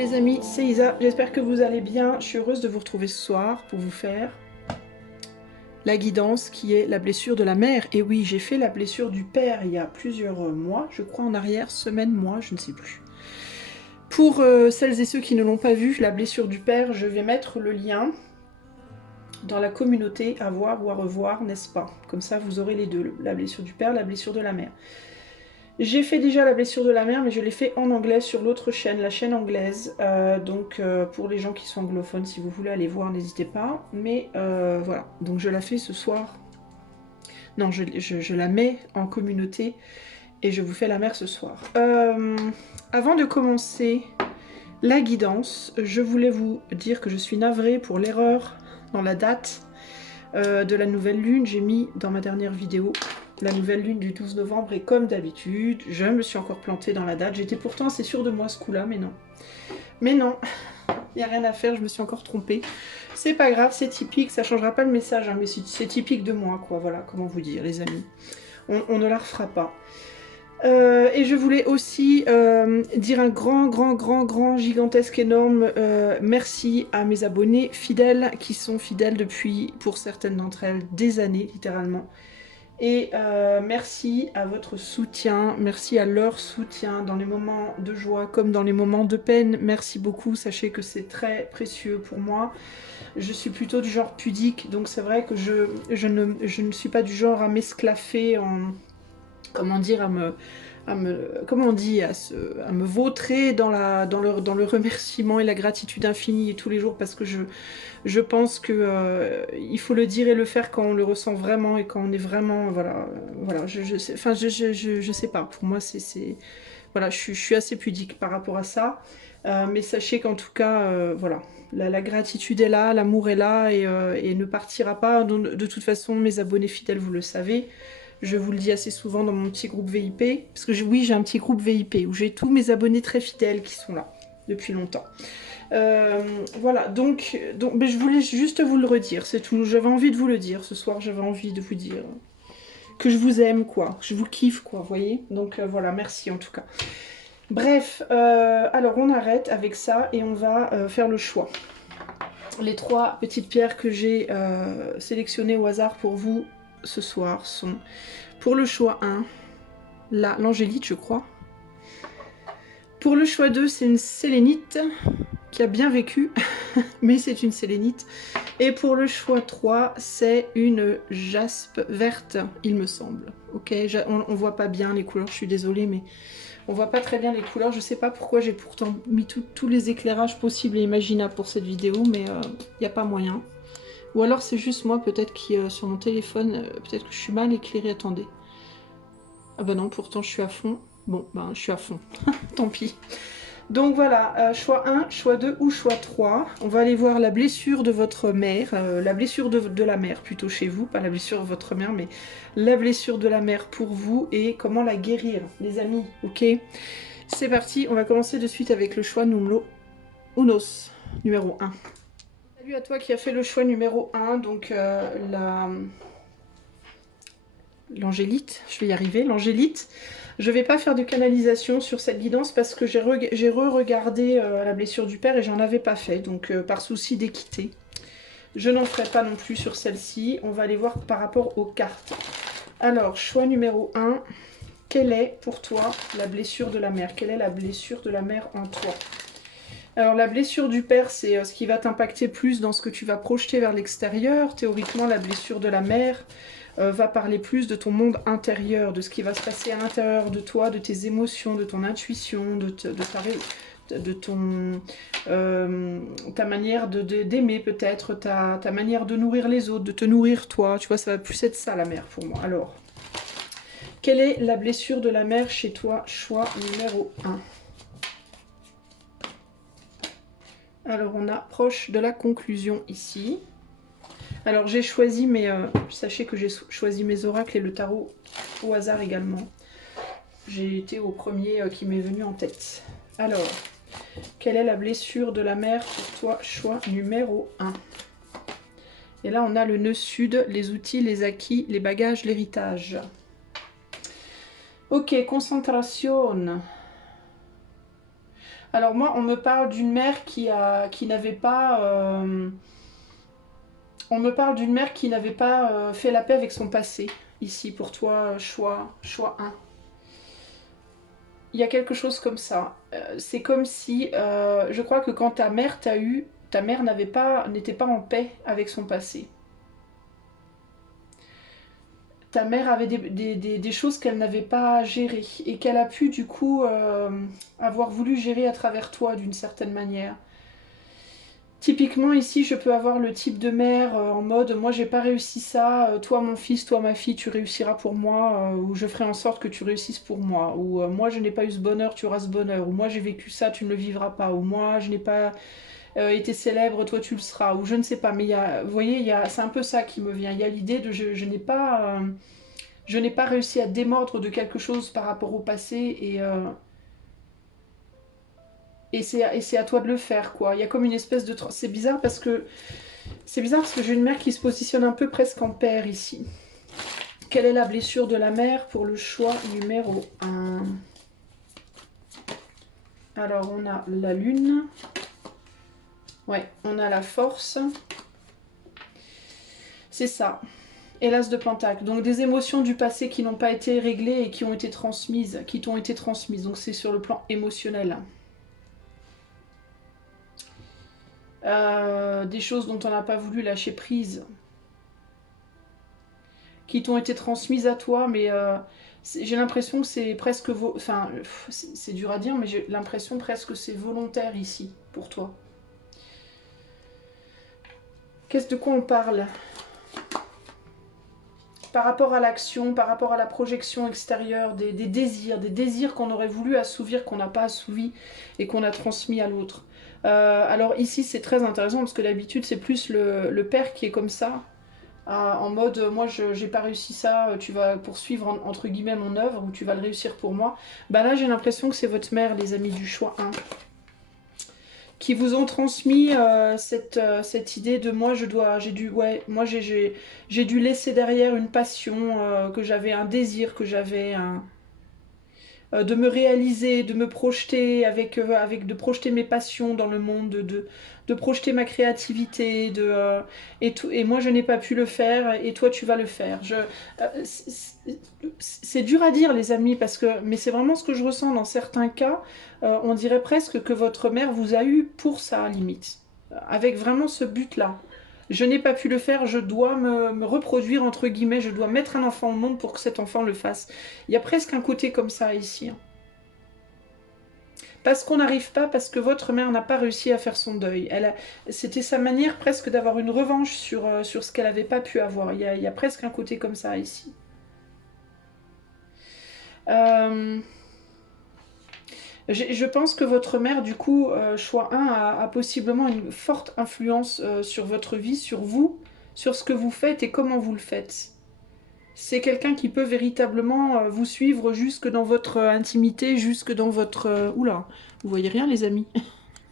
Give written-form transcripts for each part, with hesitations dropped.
les amis, c'est Isa, j'espère que vous allez bien. Je suis heureuse de vous retrouver ce soir pour vous faire la guidance qui est la blessure de la mère. Et oui, j'ai fait la blessure du père il y a plusieurs mois, je crois en arrière, semaine, mois, je ne sais plus. Pour celles et ceux qui ne l'ont pas vu, la blessure du père, je vais mettre le lien dans la communauté à voir ou à revoir, n'est-ce pas? Comme ça, vous aurez les deux, la blessure du père, la blessure de la mère. J'ai fait déjà la blessure de la mère, mais je l'ai fait en anglais sur l'autre chaîne, la chaîne anglaise. Donc pour les gens qui sont anglophones, si vous voulez aller voir, n'hésitez pas. Mais voilà, donc je la fais ce soir. Non, je la mets en communauté et je vous fais la mère ce soir. Avant de commencer la guidance, je voulais vous dire que je suis navrée pour l'erreur dans la date de la nouvelle lune. J'ai mis dans ma dernière vidéo la nouvelle lune du 12 novembre et comme d'habitude, je me suis encore plantée dans la date. J'étais pourtant assez sûre de moi ce coup-là, mais non. Mais non, il n'y a rien à faire, je me suis encore trompée. C'est pas grave, c'est typique, ça changera pas le message, hein, mais c'est typique de moi, quoi. Voilà, comment vous dire, les amis. On ne la refera pas. Et je voulais aussi dire un grand, gigantesque, énorme merci à mes abonnés fidèles qui sont fidèles depuis, pour certaines d'entre elles, des années, littéralement. Et merci à votre soutien, merci à leur soutien dans les moments de joie comme dans les moments de peine. Merci beaucoup, sachez que c'est très précieux pour moi. Je suis plutôt du genre pudique, donc c'est vrai que je ne suis pas du genre à m'esclaffer en... Comment dire, comment on dit, à me vautrer dans le remerciement et la gratitude infinie et tous les jours, parce que je pense que il faut le dire et le faire quand on le ressent vraiment et quand on est vraiment, voilà, je sais pas, pour moi c'est voilà, je suis assez pudique par rapport à ça, mais sachez qu'en tout cas, voilà, la gratitude est là, l'amour est là et ne partira pas. De toute façon, mes abonnés fidèles, vous le savez. Je vous le dis assez souvent dans mon petit groupe VIP, parce que oui, j'ai un petit groupe VIP où j'ai tous mes abonnés très fidèles qui sont là depuis longtemps. Voilà, donc mais je voulais juste vous le redire, c'est tout. J'avais envie de vous le dire ce soir, j'avais envie de vous dire que je vous aime, quoi, que je vous kiffe, quoi, vous voyez. Donc voilà, merci en tout cas. Bref, alors on arrête avec ça et on va faire le choix. Les trois petites pierres que j'ai sélectionnées au hasard pour vous ce soir sont, pour le choix 1, l'angélite, je crois. Pour le choix 2, c'est une sélénite qui a bien vécu, mais c'est une sélénite. Et pour le choix 3, c'est une jaspe verte, il me semble. Ok, on voit pas bien les couleurs, je suis désolée, mais on voit pas très bien les couleurs. Je sais pas pourquoi j'ai pourtant mis tous les éclairages possibles et imaginables pour cette vidéo, mais il n'y a pas moyen. Ou alors c'est juste moi, peut-être, qui sur mon téléphone, peut-être que je suis mal éclairée, attendez. Ah bah non, pourtant je suis à fond. Bon, ben je suis à fond, tant pis. Donc voilà, choix 1, choix 2 ou choix 3. On va aller voir la blessure de votre mère, la blessure de la mère plutôt chez vous, pas la blessure de votre mère, mais la blessure de la mère pour vous et comment la guérir, les amis, ok? C'est parti, on va commencer de suite avec le choix numéro 1. Salut à toi qui a fait le choix numéro 1, donc l'angélite, je vais y arriver, l'angélite. Je vais pas faire de canalisation sur cette guidance parce que j'ai re-regardé la blessure du père et j'en avais pas fait, donc par souci d'équité. Je n'en ferai pas non plus sur celle-ci, on va aller voir par rapport aux cartes. Alors, choix numéro 1, quelle est pour toi la blessure de la mère? Quelle est la blessure de la mère en toi? Alors la blessure du père, c'est ce qui va t'impacter plus dans ce que tu vas projeter vers l'extérieur. Théoriquement, la blessure de la mère va parler plus de ton monde intérieur, de ce qui va se passer à l'intérieur de toi, de tes émotions, de ton intuition, ta manière d'aimer peut-être, ta manière de nourrir les autres, de te nourrir toi. Tu vois, ça va plus être ça la mère pour moi. Alors, quelle est la blessure de la mère chez toi? Choix numéro 1. Alors on approche de la conclusion ici. Alors j'ai choisi sachez que j'ai choisi mes oracles et le tarot au hasard également. J'ai été au premier qui m'est venu en tête. Alors, quelle est la blessure de la mère pour toi? Choix numéro 1. Et là on a le nœud sud, les outils, les acquis, les bagages, l'héritage. Ok, concentration. Alors moi, on me parle d'une mère qui n'avait pas... on me parle d'une mère qui n'avait pas fait la paix avec son passé. Ici, pour toi, choix un. Il y a quelque chose comme ça. C'est comme si, je crois que quand ta mère t'a eu, ta mère n'était pas en paix avec son passé. Ta mère avait des choses qu'elle n'avait pas gérées et qu'elle a pu du coup avoir voulu gérer à travers toi d'une certaine manière. Typiquement ici je peux avoir le type de mère en mode moi j'ai pas réussi ça, toi mon fils, toi ma fille tu réussiras pour moi, ou je ferai en sorte que tu réussisses pour moi, ou moi je n'ai pas eu ce bonheur, tu auras ce bonheur, ou moi j'ai vécu ça, tu ne le vivras pas, ou moi je n'ai pas été célèbre, toi tu le seras, ou je ne sais pas, mais il y a, vous voyez, c'est un peu ça qui me vient, il y a l'idée de je n'ai pas réussi à démordre de quelque chose par rapport au passé et c'est à toi de le faire quoi. Il y a comme une espèce de... C'est bizarre parce que j'ai une mère qui se positionne un peu presque en père ici. Quelle est la blessure de la mère pour le choix numéro 1? Alors on a la lune. Ouais, on a la force. C'est ça. Et l'as de pentacle. Donc des émotions du passé qui n'ont pas été réglées et qui ont été transmises, qui t'ont été transmises. Donc c'est sur le plan émotionnel. Des choses dont on n'a pas voulu lâcher prise, qui t'ont été transmises à toi, mais j'ai l'impression que c'est presque... Enfin, c'est dur à dire, mais j'ai l'impression presque que c'est volontaire ici, pour toi. Qu'est-ce de quoi on parle? Par rapport à l'action, par rapport à la projection extérieure, des désirs qu'on aurait voulu assouvir, qu'on n'a pas assouvi et qu'on a transmis à l'autre. Alors ici c'est très intéressant parce que d'habitude c'est plus le père qui est comme ça, en mode moi j'ai pas réussi ça, tu vas poursuivre entre guillemets mon œuvre ou tu vas le réussir pour moi. Bah là j'ai l'impression que c'est votre mère, les amis du choix 1, qui vous ont transmis cette idée de moi j'ai dû laisser derrière une passion, que j'avais un désir, que j'avais de me réaliser, de me projeter de projeter mes passions dans le monde, de projeter ma créativité, et moi je n'ai pas pu le faire et toi tu vas le faire. C'est dur à dire les amis mais c'est vraiment ce que je ressens dans certains cas. On dirait presque que votre mère vous a eu pour ça limite, avec vraiment ce but-là. Je n'ai pas pu le faire, je dois me reproduire, entre guillemets, je dois mettre un enfant au monde pour que cet enfant le fasse. Il y a presque un côté comme ça ici. Parce qu'on n'arrive pas, parce que votre mère n'a pas réussi à faire son deuil. C'était sa manière presque d'avoir une revanche sur ce qu'elle n'avait pas pu avoir. Il y a presque un côté comme ça ici. Je pense que votre mère, du coup, choix 1, a possiblement une forte influence sur votre vie, sur vous, sur ce que vous faites et comment vous le faites. C'est quelqu'un qui peut véritablement vous suivre jusque dans votre intimité, jusque dans votre... Oula, vous voyez rien les amis?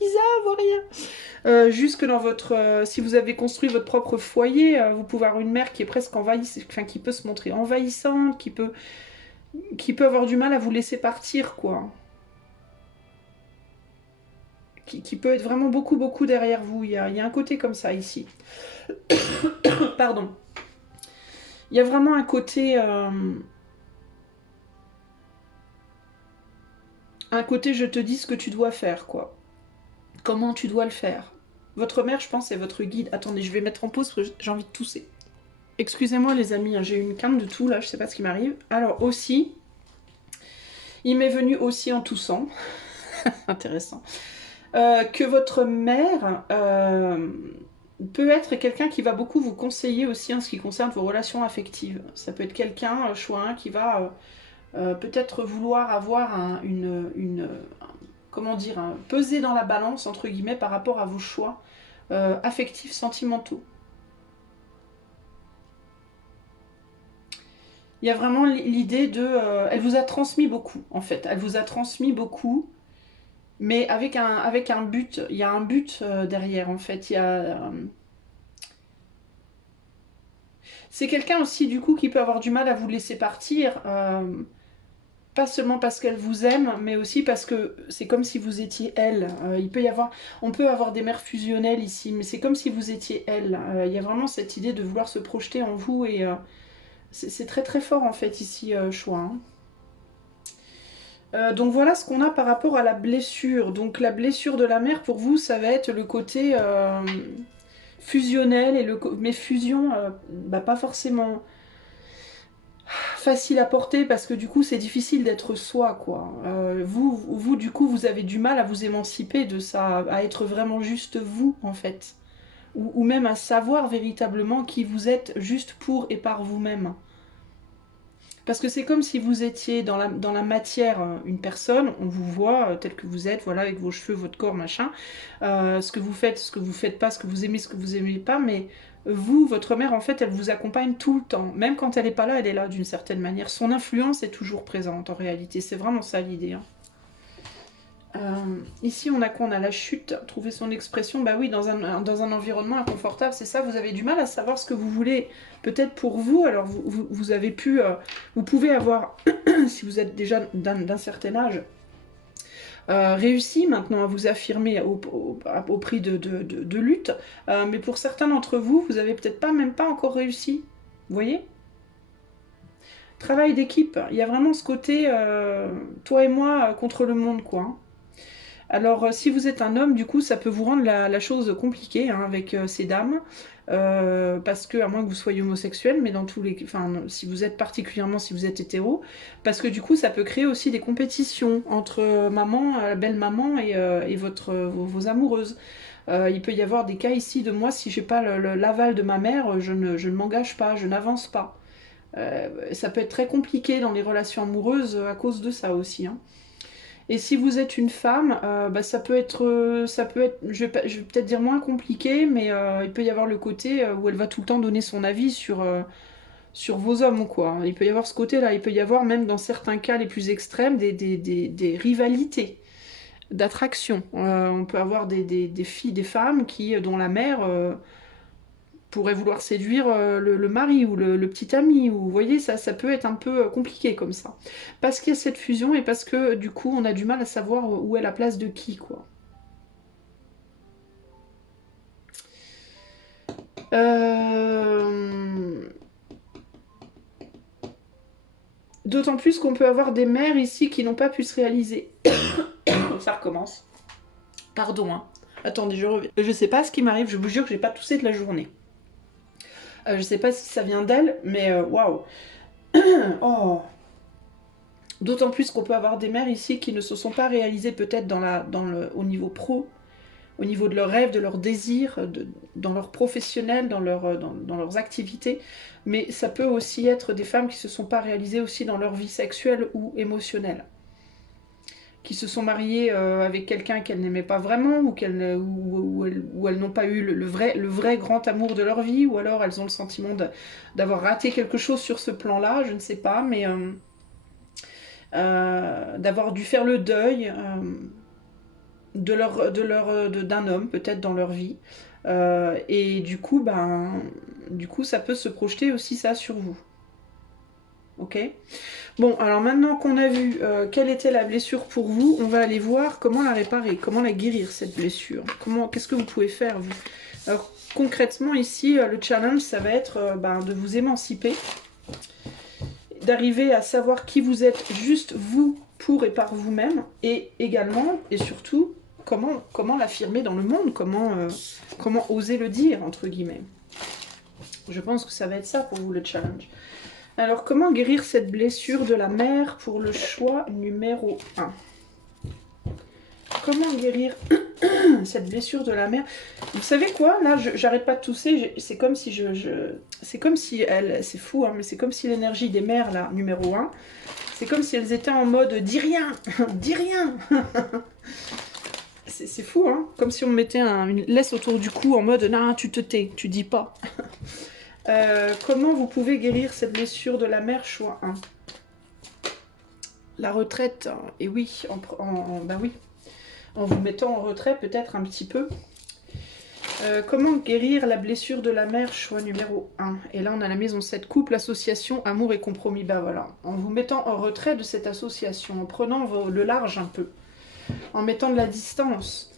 Isa, voit rien. Jusque dans votre... si vous avez construit votre propre foyer, vous pouvez avoir une mère qui est presque envahissante, enfin qui peut se montrer envahissante, qui peut avoir du mal à vous laisser partir, quoi. Qui peut être vraiment beaucoup derrière vous. Il y a un côté comme ça ici. Pardon. Il y a vraiment un côté... un côté je te dis ce que tu dois faire, quoi. Comment tu dois le faire. Votre mère, je pense, est votre guide. Attendez, je vais mettre en pause parce que j'ai envie de tousser. Excusez-moi les amis, hein, j'ai eu une quinte de tout là, je sais pas ce qui m'arrive. Alors aussi, il m'est venu aussi en toussant, intéressant, que votre mère peut être quelqu'un qui va beaucoup vous conseiller aussi en ce qui concerne vos relations affectives. Ça peut être quelqu'un, choix 1, qui va peut-être vouloir avoir comment dire, peser dans la balance, entre guillemets, par rapport à vos choix affectifs, sentimentaux. Il y a vraiment l'idée de... elle vous a transmis beaucoup, en fait. Elle vous a transmis beaucoup, mais avec un but. Il y a un but derrière, en fait. C'est quelqu'un aussi, du coup, qui peut avoir du mal à vous laisser partir, pas seulement parce qu'elle vous aime, mais aussi parce que c'est comme si vous étiez elle. On peut avoir des mères fusionnelles ici, mais c'est comme si vous étiez elle. Il y a vraiment cette idée de vouloir se projeter en vous et c'est très très fort en fait ici, choix. Hein. Donc voilà ce qu'on a par rapport à la blessure. Donc la blessure de la mère pour vous, ça va être le côté fusionnel et mais fusion, bah, pas forcément facile à porter parce que du coup c'est difficile d'être soi quoi. Vous du coup vous avez du mal à vous émanciper de ça, à être vraiment juste vous en fait. Ou même à savoir véritablement qui vous êtes juste pour et par vous-même. Parce que c'est comme si vous étiez dans la matière une personne, on vous voit tel que vous êtes, voilà, avec vos cheveux, votre corps, machin, ce que vous faites pas, ce que vous aimez pas, mais vous, votre mère, en fait, elle vous accompagne tout le temps. Même quand elle est pas là, elle est là d'une certaine manière. Son influence est toujours présente en réalité, c'est vraiment ça l'idée. Hein. Ici, on a quoi? On a la chute, trouver son expression. Bah oui, dans un environnement inconfortable, c'est ça, vous avez du mal à savoir ce que vous voulez. Peut-être pour vous, alors vous avez pu... vous pouvez avoir, si vous êtes déjà d'un certain âge, réussi maintenant à vous affirmer au prix de lutte. Mais pour certains d'entre vous, vous avez peut-être même pas encore réussi. Vous voyez? Travail d'équipe. Il y a vraiment ce côté, toi et moi contre le monde, quoi. Hein. Alors, si vous êtes un homme, du coup, ça peut vous rendre la chose compliquée hein, avec ces dames, parce que, à moins que vous soyez homosexuel, mais dans tous les... Enfin, si vous êtes particulièrement, si vous êtes hétéro, parce que du coup, ça peut créer aussi des compétitions entre maman, belle maman, et vos amoureuses. Il peut y avoir des cas ici de moi, si j'ai pas l'aval de ma mère, je ne m'engage pas, je n'avance pas. Ça peut être très compliqué dans les relations amoureuses à cause de ça aussi. Hein. Et si vous êtes une femme, bah, ça peut être, je vais peut-être dire moins compliqué, mais il peut y avoir le côté où elle va tout le temps donner son avis sur vos hommes, quoi. Il peut y avoir ce côté-là, il peut y avoir même dans certains cas les plus extrêmes des rivalités d'attraction. On peut avoir des filles, des femmes dont la mère pourrait vouloir séduire le mari ou le petit ami, ou vous voyez, ça peut être un peu compliqué comme ça. Parce qu'il y a cette fusion et parce que du coup on a du mal à savoir où est la place de qui, quoi. D'autant plus qu'on peut avoir des mères ici qui n'ont pas pu se réaliser. Ça recommence. Pardon, hein. Attendez, je reviens. Je sais pas ce qui m'arrive, je vous jure que j'ai pas toussé de la journée. Je sais pas si ça vient d'elle, mais waouh. Oh. D'autant plus qu'on peut avoir des mères ici qui ne se sont pas réalisées peut-être au niveau pro, au niveau de leurs rêves, de leurs désirs, dans leur professionnel, dans leurs activités. Mais ça peut aussi être des femmes qui ne se sont pas réalisées aussi dans leur vie sexuelle ou émotionnelle. Qui se sont mariées avec quelqu'un qu'elles n'aimaient pas vraiment, ou elles n'ont pas eu le vrai grand amour de leur vie, ou alors elles ont le sentiment d'avoir raté quelque chose sur ce plan-là, je ne sais pas, mais... d'avoir dû faire le deuil d'un homme peut-être dans leur vie et du coup ça peut se projeter aussi ça sur vous. Ok. Bon, alors maintenant qu'on a vu quelle était la blessure pour vous, on va aller voir comment la réparer, comment la guérir cette blessure. Qu'est-ce que vous pouvez faire vous? Alors concrètement ici le challenge ça va être de vous émanciper, d'arriver à savoir qui vous êtes, juste vous, pour et par vous-même, et également, et surtout, comment l'affirmer dans le monde, comment oser le dire, entre guillemets. Je pense que ça va être ça pour vous, le challenge. Alors, comment guérir cette blessure de la mère pour le choix numéro 1? Comment guérir cette blessure de la mère? Vous savez quoi? Là, j'arrête pas de tousser. C'est comme si c'est comme si c'est fou, hein, mais c'est comme si l'énergie des mères, là, numéro 1, c'est comme si elles étaient en mode dis rien, dis rien. C'est fou, hein? Comme si on me mettait une laisse autour du cou en mode non, tu te tais, tu dis pas. Comment vous pouvez guérir cette blessure de la mère, choix 1? La retraite, et oui, bah oui. En vous mettant en retrait peut-être un petit peu. Comment guérir la blessure de la mère, choix numéro 1. Et là, on a la maison 7, couple, association, amour et compromis. Bah voilà, en vous mettant en retrait de cette association, en prenant le large un peu, en mettant de la distance,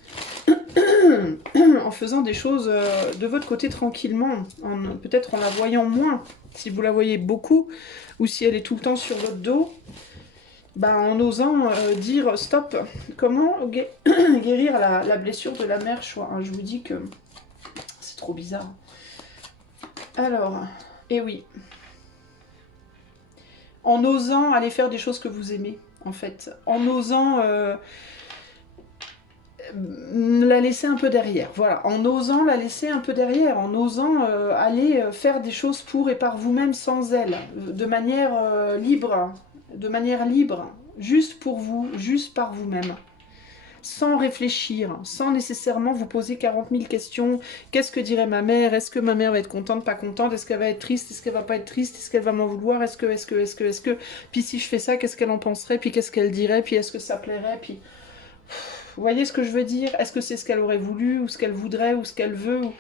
en faisant des choses de votre côté tranquillement, peut-être en la voyant moins, si vous la voyez beaucoup, ou si elle est tout le temps sur votre dos, bah, en osant dire stop. Comment guérir la blessure de la mère, choix 1. Je vous dis que c'est trop bizarre. Alors, et oui. En osant aller faire des choses que vous aimez, en fait. En osant la laisser un peu derrière. Voilà, en osant la laisser un peu derrière, en osant aller faire des choses pour et par vous-même sans elle, de manière libre, juste pour vous, juste par vous-même. Sans réfléchir, sans nécessairement vous poser 40 000 questions. Qu'est-ce que dirait ma mère? Est-ce que ma mère va être contente, pas contente? Est-ce qu'elle va être triste? Est-ce qu'elle va pas être triste? Est-ce qu'elle va m'en vouloir? Est-ce que... Puis si je fais ça, qu'est-ce qu'elle en penserait? Puis qu'est-ce qu'elle dirait? Puis est-ce que ça plairait? Puis... Vous voyez ce que je veux dire? Est-ce que c'est ce qu'elle aurait voulu, ou ce qu'elle voudrait, ou ce qu'elle veut ou...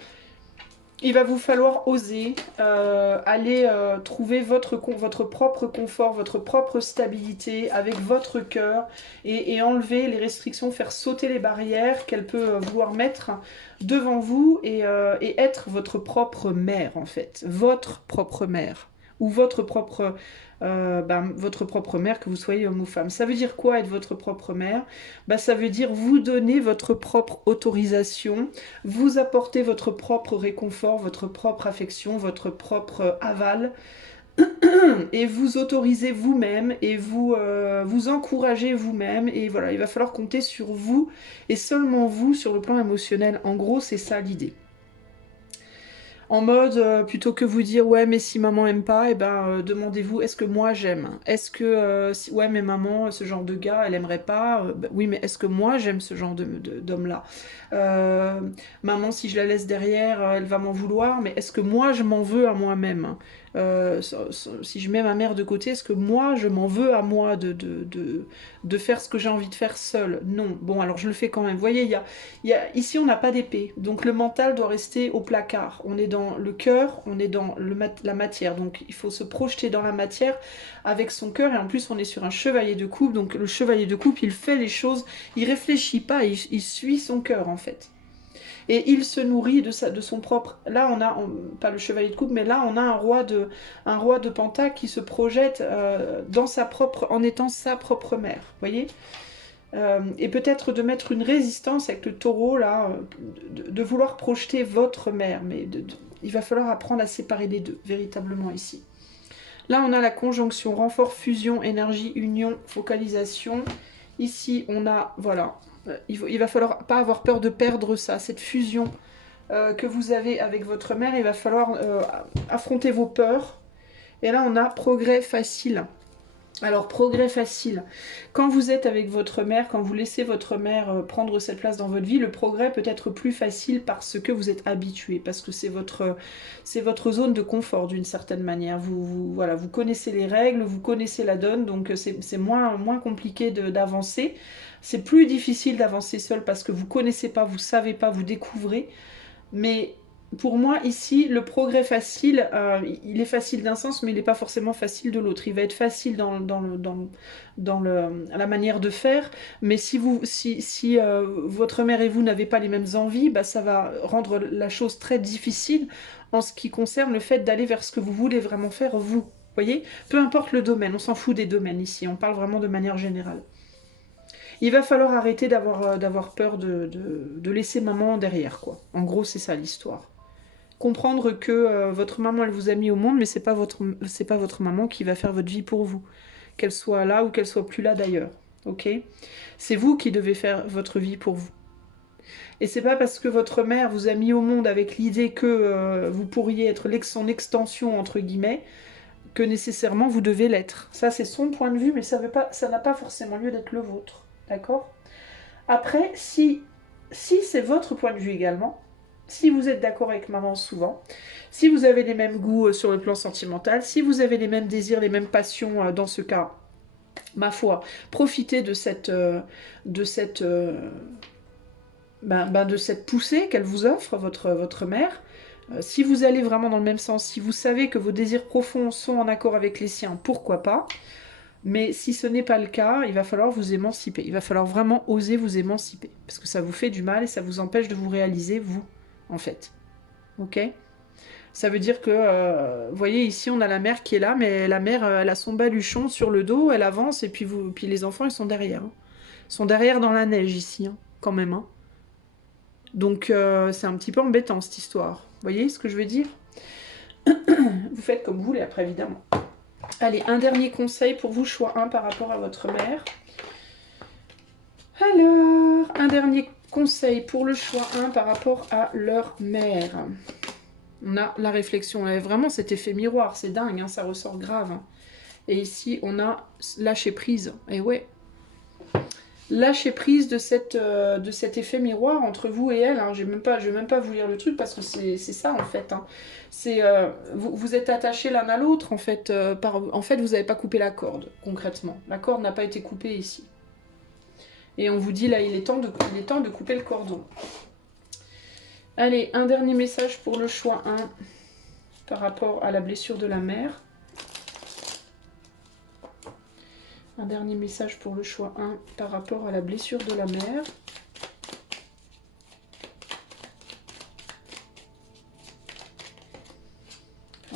Il va vous falloir oser aller trouver votre propre confort, votre propre stabilité avec votre cœur et enlever les restrictions, faire sauter les barrières qu'elle peut vouloir mettre devant vous et être votre propre mère en fait. Votre propre mère ou votre propre mère, que vous soyez homme ou femme. Ça veut dire quoi être votre propre mère? Ça veut dire vous donner votre propre autorisation, vous apportez votre propre réconfort, votre propre affection, votre propre aval, et vous autorisez vous-même, et vous encouragez vous-même, et voilà, il va falloir compter sur vous, et seulement vous, sur le plan émotionnel. En gros, c'est ça l'idée. En mode, plutôt que vous dire ouais mais si maman aime pas, et demandez-vous est-ce que moi j'aime? Est-ce que ouais mais maman, ce genre de gars, elle aimerait pas? Oui mais est-ce que moi j'aime ce genre d'homme-là? Maman, si je la laisse derrière, elle va m'en vouloir, mais est-ce que moi je m'en veux à moi-même? Si je mets ma mère de côté, est-ce que moi je m'en veux à moi de faire ce que j'ai envie de faire seule? Non. Bon alors je le fais quand même. Vous voyez, ici on n'a pas d'épée, donc le mental doit rester au placard. On est dans le cœur, on est dans la matière, donc il faut se projeter dans la matière avec son cœur, et en plus on est sur un chevalier de coupe, donc le chevalier de coupe il fait les choses, il réfléchit pas, il suit son cœur en fait. Et il se nourrit de son propre... Là, pas le chevalier de coupe, mais là, on a un roi de pentacle qui se projette en étant sa propre mère. Vous voyez? Et peut-être de mettre une résistance avec le taureau, là, de vouloir projeter votre mère. Mais il va falloir apprendre à séparer les deux, véritablement, ici. Là, on a la conjonction renfort, fusion, énergie, union, focalisation. Ici, on a... Voilà. Il va falloir pas avoir peur de perdre ça, cette fusion que vous avez avec votre mère. Il va falloir affronter vos peurs. Et là, on a progrès facile. Alors, progrès facile. Quand vous êtes avec votre mère, quand vous laissez votre mère prendre cette place dans votre vie, le progrès peut être plus facile parce que vous êtes habitué, parce que c'est votre zone de confort d'une certaine manière. Voilà, vous connaissez les règles, vous connaissez la donne, donc c'est moins compliqué d'avancer. C'est plus difficile d'avancer seul parce que vous connaissez pas, vous savez pas, vous découvrez. Mais pour moi, ici, le progrès facile, il est facile d'un sens, mais il n'est pas forcément facile de l'autre. Il va être facile dans la manière de faire, mais si votre mère et vous n'avez pas les mêmes envies, ça va rendre la chose très difficile en ce qui concerne le fait d'aller vers ce que vous voulez vraiment faire, vous. Voyez? Peu importe le domaine, on s'en fout des domaines ici, on parle vraiment de manière générale. Il va falloir arrêter d'avoir peur de laisser maman derrière, quoi. En gros, c'est ça l'histoire. Comprendre que votre maman, elle vous a mis au monde, mais c'est pas votre maman qui va faire votre vie pour vous. Qu'elle soit là ou qu'elle soit plus là d'ailleurs. Ok? C'est vous qui devez faire votre vie pour vous. Et c'est pas parce que votre mère vous a mis au monde avec l'idée que vous pourriez être son extension, entre guillemets, que nécessairement vous devez l'être. Ça, c'est son point de vue, mais ça n'a pas forcément lieu d'être le vôtre. D'accord? Après, si c'est votre point de vue également, si vous êtes d'accord avec maman souvent, si vous avez les mêmes goûts sur le plan sentimental, si vous avez les mêmes désirs, les mêmes passions dans ce cas, ma foi, profitez de cette de cette poussée qu'elle vous offre, votre mère. Si vous allez vraiment dans le même sens, si vous savez que vos désirs profonds sont en accord avec les siens, pourquoi pas. Mais si ce n'est pas le cas, il va falloir vous émanciper. Il va falloir vraiment oser vous émanciper. Parce que ça vous fait du mal et ça vous empêche de vous réaliser, vous, en fait. Ok? Ça veut dire que, vous voyez, ici, on a la mère qui est là, mais la mère, elle a son baluchon sur le dos, elle avance, et puis les enfants, ils sont derrière. Hein. Ils sont derrière dans la neige, ici, hein, quand même. Hein. Donc, c'est un petit peu embêtant, cette histoire. Vous voyez ce que je veux dire? Vous faites comme vous voulez, après, évidemment. Allez, un dernier conseil pour vous, choix 1 par rapport à votre mère. Alors, un dernier conseil pour le choix 1 par rapport à leur mère. On a la réflexion. Vraiment, cet effet miroir, c'est dingue, hein, ça ressort grave. Hein. Et ici, on a lâcher prise. Et ouais, lâcher prise de cet effet miroir entre vous et elle. Hein. Je vais même pas vous lire le truc parce que c'est ça, en fait. Hein. Vous êtes attachés l'un à l'autre, en fait. En fait, vous n'avez pas coupé la corde, concrètement. La corde n'a pas été coupée ici. Et on vous dit, là, il est temps de couper le cordon. Allez, un dernier message pour le choix 1 par rapport à la blessure de la mère. Un dernier message pour le choix 1 par rapport à la blessure de la mère.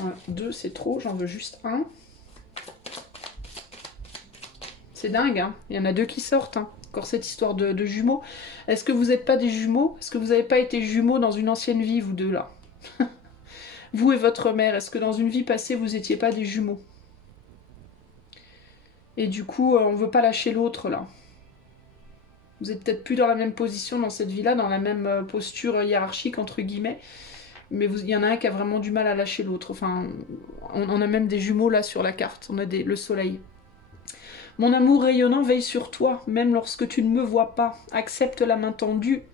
Un, 2, c'est trop, j'en veux juste un. C'est dingue, hein. Il y en a 2 qui sortent. Hein. Encore cette histoire de jumeaux. Est-ce que vous n'êtes pas des jumeaux? Est-ce que vous n'avez pas été jumeaux dans une ancienne vie, vous deux, là? Vous et votre mère, est-ce que dans une vie passée, vous n'étiez pas des jumeaux? Et du coup, on ne veut pas lâcher l'autre, là. Vous êtes peut-être plus dans la même position dans cette vie-là, dans la même posture hiérarchique, entre guillemets. Mais il y en a un qui a vraiment du mal à lâcher l'autre. Enfin, on a même des jumeaux, là, sur la carte. On a le soleil. Mon amour rayonnant veille sur toi, même lorsque tu ne me vois pas. Accepte la main tendue.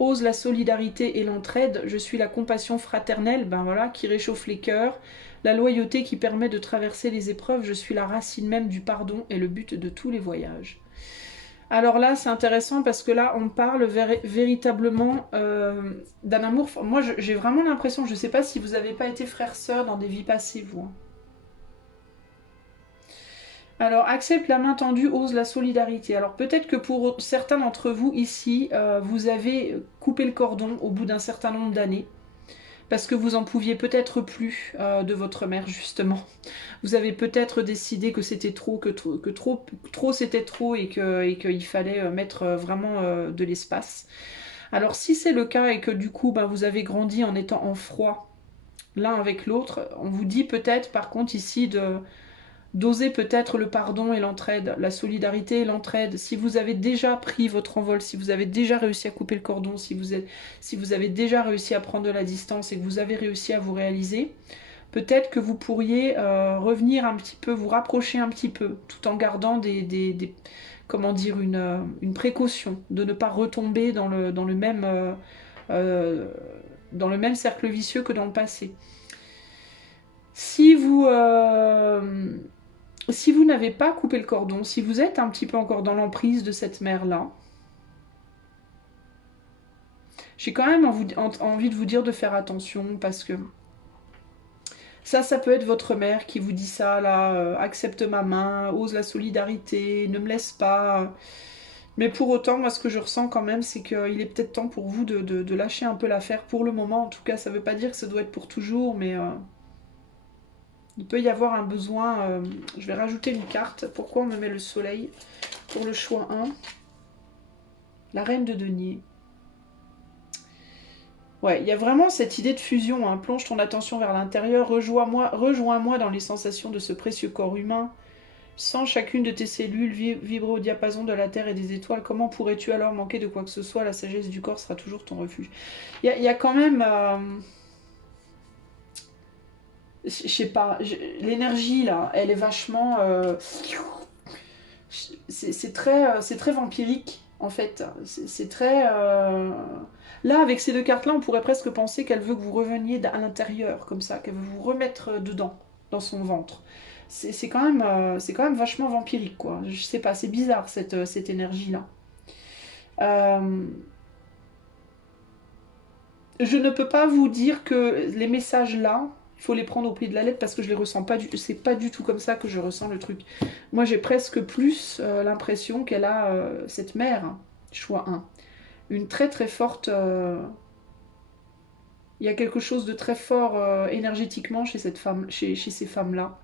Ose la solidarité et l'entraide. Je suis la compassion fraternelle, ben voilà, qui réchauffe les cœurs. La loyauté qui permet de traverser les épreuves. Je suis la racine même du pardon et le but de tous les voyages. Alors là, c'est intéressant parce que là, on parle véritablement d'un amour. Moi, j'ai vraiment l'impression, je ne sais pas si vous n'avez pas été frères-sœurs dans des vies passées, vous. Hein. Alors, accepte la main tendue, ose la solidarité. Alors, peut-être que pour certains d'entre vous ici, vous avez coupé le cordon au bout d'un certain nombre d'années. Parce que vous en pouviez peut-être plus de votre mère, justement. Vous avez peut-être décidé que c'était trop, que trop c'était trop et qu'il fallait mettre vraiment de l'espace. Alors, si c'est le cas et que du coup, vous avez grandi en étant en froid l'un avec l'autre, on vous dit peut-être, par contre, ici, d'oser peut-être le pardon et l'entraide, la solidarité et l'entraide. Si vous avez déjà pris votre envol, si vous avez déjà réussi à couper le cordon, si vous avez déjà réussi à prendre de la distance et que vous avez réussi à vous réaliser, peut-être que vous pourriez revenir un petit peu, vous rapprocher un petit peu, tout en gardant comment dire, une précaution, de ne pas retomber dans le même cercle vicieux que dans le passé. Si vous n'avez pas coupé le cordon, si vous êtes un petit peu encore dans l'emprise de cette mère-là, j'ai quand même envie de vous dire de faire attention parce que ça peut être votre mère qui vous dit ça, là, accepte ma main, ose la solidarité, ne me laisse pas. Mais pour autant, moi, ce que je ressens quand même, c'est qu'il est peut-être temps pour vous de lâcher un peu l'affaire pour le moment. En tout cas, ça ne veut pas dire que ça doit être pour toujours, mais il peut y avoir un besoin. Je vais rajouter une carte. Pourquoi on me met le soleil pour le choix 1? La reine de denier. Ouais, il y a vraiment cette idée de fusion. Hein. Plonge ton attention vers l'intérieur, rejoins-moi dans les sensations de ce précieux corps humain. Sans chacune de tes cellules vibrer au diapason de la terre et des étoiles, comment pourrais-tu alors manquer de quoi que ce soit? La sagesse du corps sera toujours ton refuge. Il y a quand même... je sais pas, l'énergie là, elle est vachement... c'est très vampirique en fait. C'est très... Là, avec ces 2 cartes-là, on pourrait presque penser qu'elle veut que vous reveniez à l'intérieur, comme ça, qu'elle veut vous remettre dedans, dans son ventre. C'est quand même vachement vampirique, quoi. Je sais pas, c'est bizarre cette énergie-là. Je ne peux pas vous dire que les messages là, il faut les prendre au pied de la lettre parce que je les ressens pas du tout. C'est pas du tout comme ça que je ressens le truc. Moi, j'ai presque plus l'impression qu'elle a cette mère, hein, choix un, une très très forte. Il y a quelque chose de très fort énergétiquement chez cette femme, chez ces femmes-là.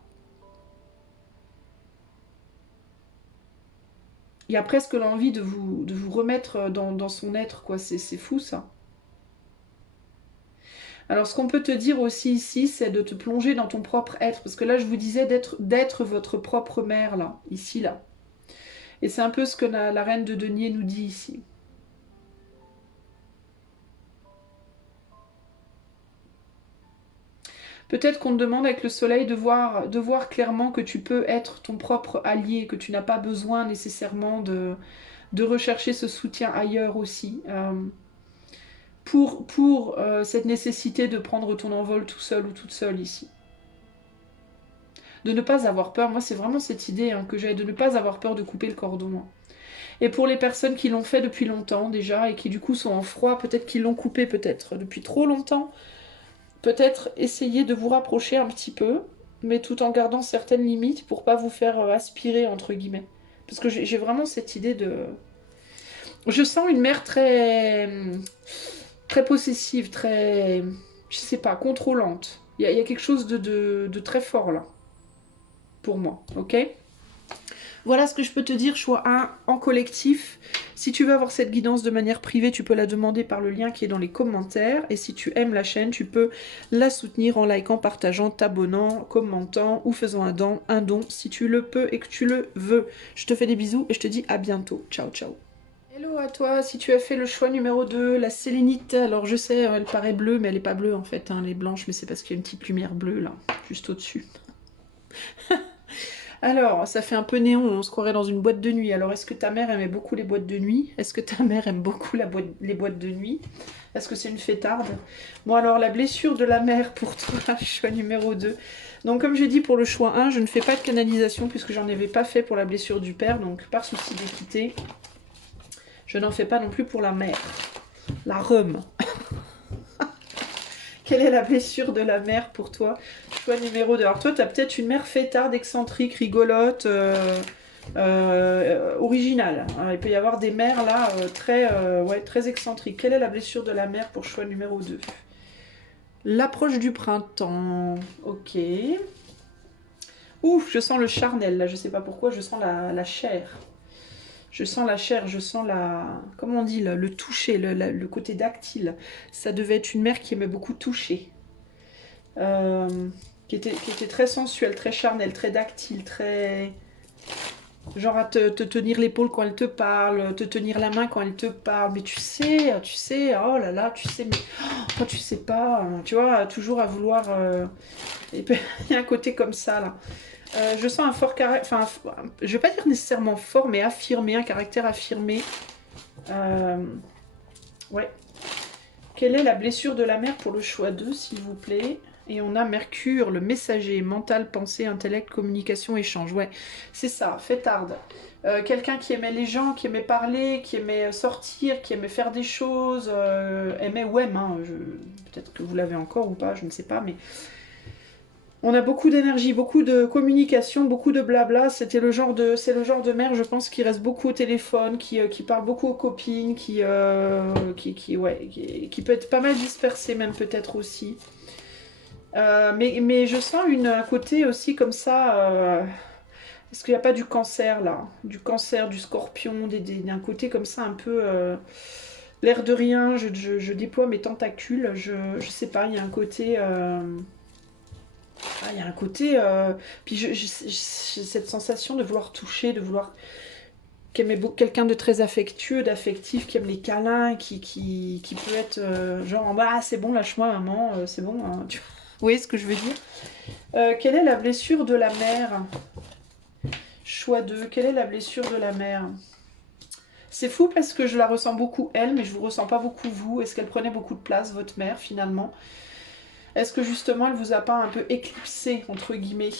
Il y a presque l'envie de vous remettre dans son être, quoi. C'est fou ça. Alors, ce qu'on peut te dire aussi ici, c'est de te plonger dans ton propre être. Parce que là, je vous disais d'être votre propre mère, là, ici, là. Et c'est un peu ce que la reine de denier nous dit ici. Peut-être qu'on te demande avec le soleil de voir clairement que tu peux être ton propre allié, que tu n'as pas besoin nécessairement de rechercher ce soutien ailleurs aussi. Pour cette nécessité de prendre ton envol tout seul ou toute seule ici. De ne pas avoir peur, moi c'est vraiment cette idée hein, que j'ai, de ne pas avoir peur de couper le cordon. Et pour les personnes qui l'ont fait depuis longtemps déjà et qui du coup sont en froid, peut-être qu'ils l'ont coupé peut-être depuis trop longtemps, peut-être essayer de vous rapprocher un petit peu, mais tout en gardant certaines limites pour pas vous faire aspirer entre guillemets. Parce que j'ai vraiment cette idée de... Je sens une mère très possessive, très, je sais pas, contrôlante. Il y a quelque chose de très fort là, pour moi, ok? Voilà ce que je peux te dire, choix 1 en collectif. Si tu veux avoir cette guidance de manière privée, tu peux la demander par le lien qui est dans les commentaires. Et si tu aimes la chaîne, tu peux la soutenir en likant, partageant, t'abonnant, commentant ou faisant un don si tu le peux et que tu le veux. Je te fais des bisous et je te dis à bientôt. Ciao, ciao. Hello à toi, si tu as fait le choix numéro 2, la sélénite, alors je sais, elle paraît bleue, mais elle n'est pas bleue en fait, hein, elle est blanche, mais c'est parce qu'il y a une petite lumière bleue là, juste au-dessus. Alors, ça fait un peu néon, on se croirait dans une boîte de nuit. Alors, est-ce que ta mère aimait beaucoup les boîtes de nuit? Est-ce que ta mère aime beaucoup les boîtes de nuit? Est-ce que c'est une fêtarde? Bon, alors, la blessure de la mère pour toi, choix numéro 2. Donc, comme j'ai dit pour le choix 1, je ne fais pas de canalisation puisque j'en avais pas fait pour la blessure du père. Donc, par souci d'équité, je n'en fais pas non plus pour la mère. La rhum. Quelle est la blessure de la mère pour toi? Choix numéro 2. Alors toi, tu as peut-être une mère fêtarde, excentrique, rigolote, originale. Alors, il peut y avoir des mères là ouais, très excentriques. Quelle est la blessure de la mère pour choix numéro 2? L'approche du printemps. Ok. Ouf, je sens le charnel là, je sais pas pourquoi, je sens la chair. Je sens la chair, je sens la... Comment on dit là, le toucher, le côté dactyle. Ça devait être une mère qui aimait beaucoup toucher. Euh, qui était très sensuelle, très charnelle, très dactyle, très... Genre à te tenir l'épaule quand elle te parle, te tenir la main quand elle te parle. Mais tu sais, oh là là, tu sais, mais oh, tu sais pas, tu vois, toujours à vouloir... Et puis, il y a un côté comme ça, là. Je sens un fort caractère, enfin, je vais pas dire nécessairement fort, mais affirmé, un caractère affirmé. Ouais. Quelle est la blessure de la mère pour le choix 2, s'il vous plaît? Et on a Mercure, le messager, mental, pensée, intellect, communication, échange. Ouais, c'est ça, fêtarde. Quelqu'un qui aimait les gens, qui aimait parler, qui aimait sortir, qui aimait faire des choses, aimait ou aime, hein, peut-être que vous l'avez encore ou pas, je ne sais pas, mais on a beaucoup d'énergie, beaucoup de communication, beaucoup de blabla. C'est le genre de mère, je pense, qui reste beaucoup au téléphone, qui parle beaucoup aux copines, qui peut être pas mal dispersée même peut-être aussi. Mais je sens un côté aussi comme ça. Est-ce qu'il n'y a pas du cancer là? Du cancer, du scorpion, d'un côté comme ça un peu. L'air de rien, je déploie mes tentacules. Je sais pas, il y a un côté. Il y a un côté. Puis j'ai cette sensation de vouloir toucher, de vouloir. Quelqu'un de très affectueux, d'affectif, qui aime les câlins, qui peut être genre en bas, ah, c'est bon, lâche-moi, maman, c'est bon. Hein, tu... Vous voyez ce que je veux dire? Quelle est la blessure de la mère? Choix 2. Quelle est la blessure de la mère? C'est fou parce que je la ressens beaucoup elle, mais je vous ressens pas beaucoup vous. Est-ce qu'elle prenait beaucoup de place, votre mère, finalement? Est-ce que justement elle vous a pas un peu éclipsé, entre guillemets?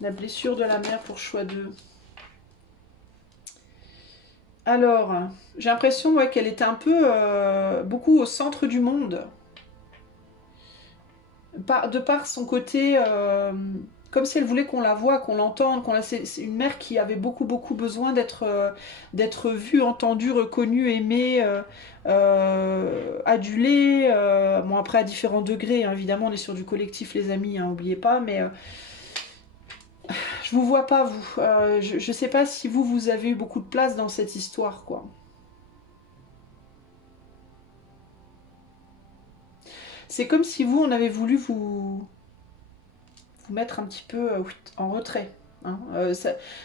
La blessure de la mère pour choix 2. Alors, j'ai l'impression ouais, qu'elle était un peu beaucoup au centre du monde. De par son côté, comme si elle voulait qu'on la voie, qu'on l'entende, c'est une mère qui avait beaucoup besoin d'être vue, entendue, reconnue, aimée, adulée. Bon après à différents degrés, hein, évidemment on est sur du collectif les amis, hein, oubliez pas, mais je vous vois pas vous. Je sais pas si vous avez eu beaucoup de place dans cette histoire quoi. C'est comme si vous on avait voulu vous mettre un petit peu en retrait. Hein.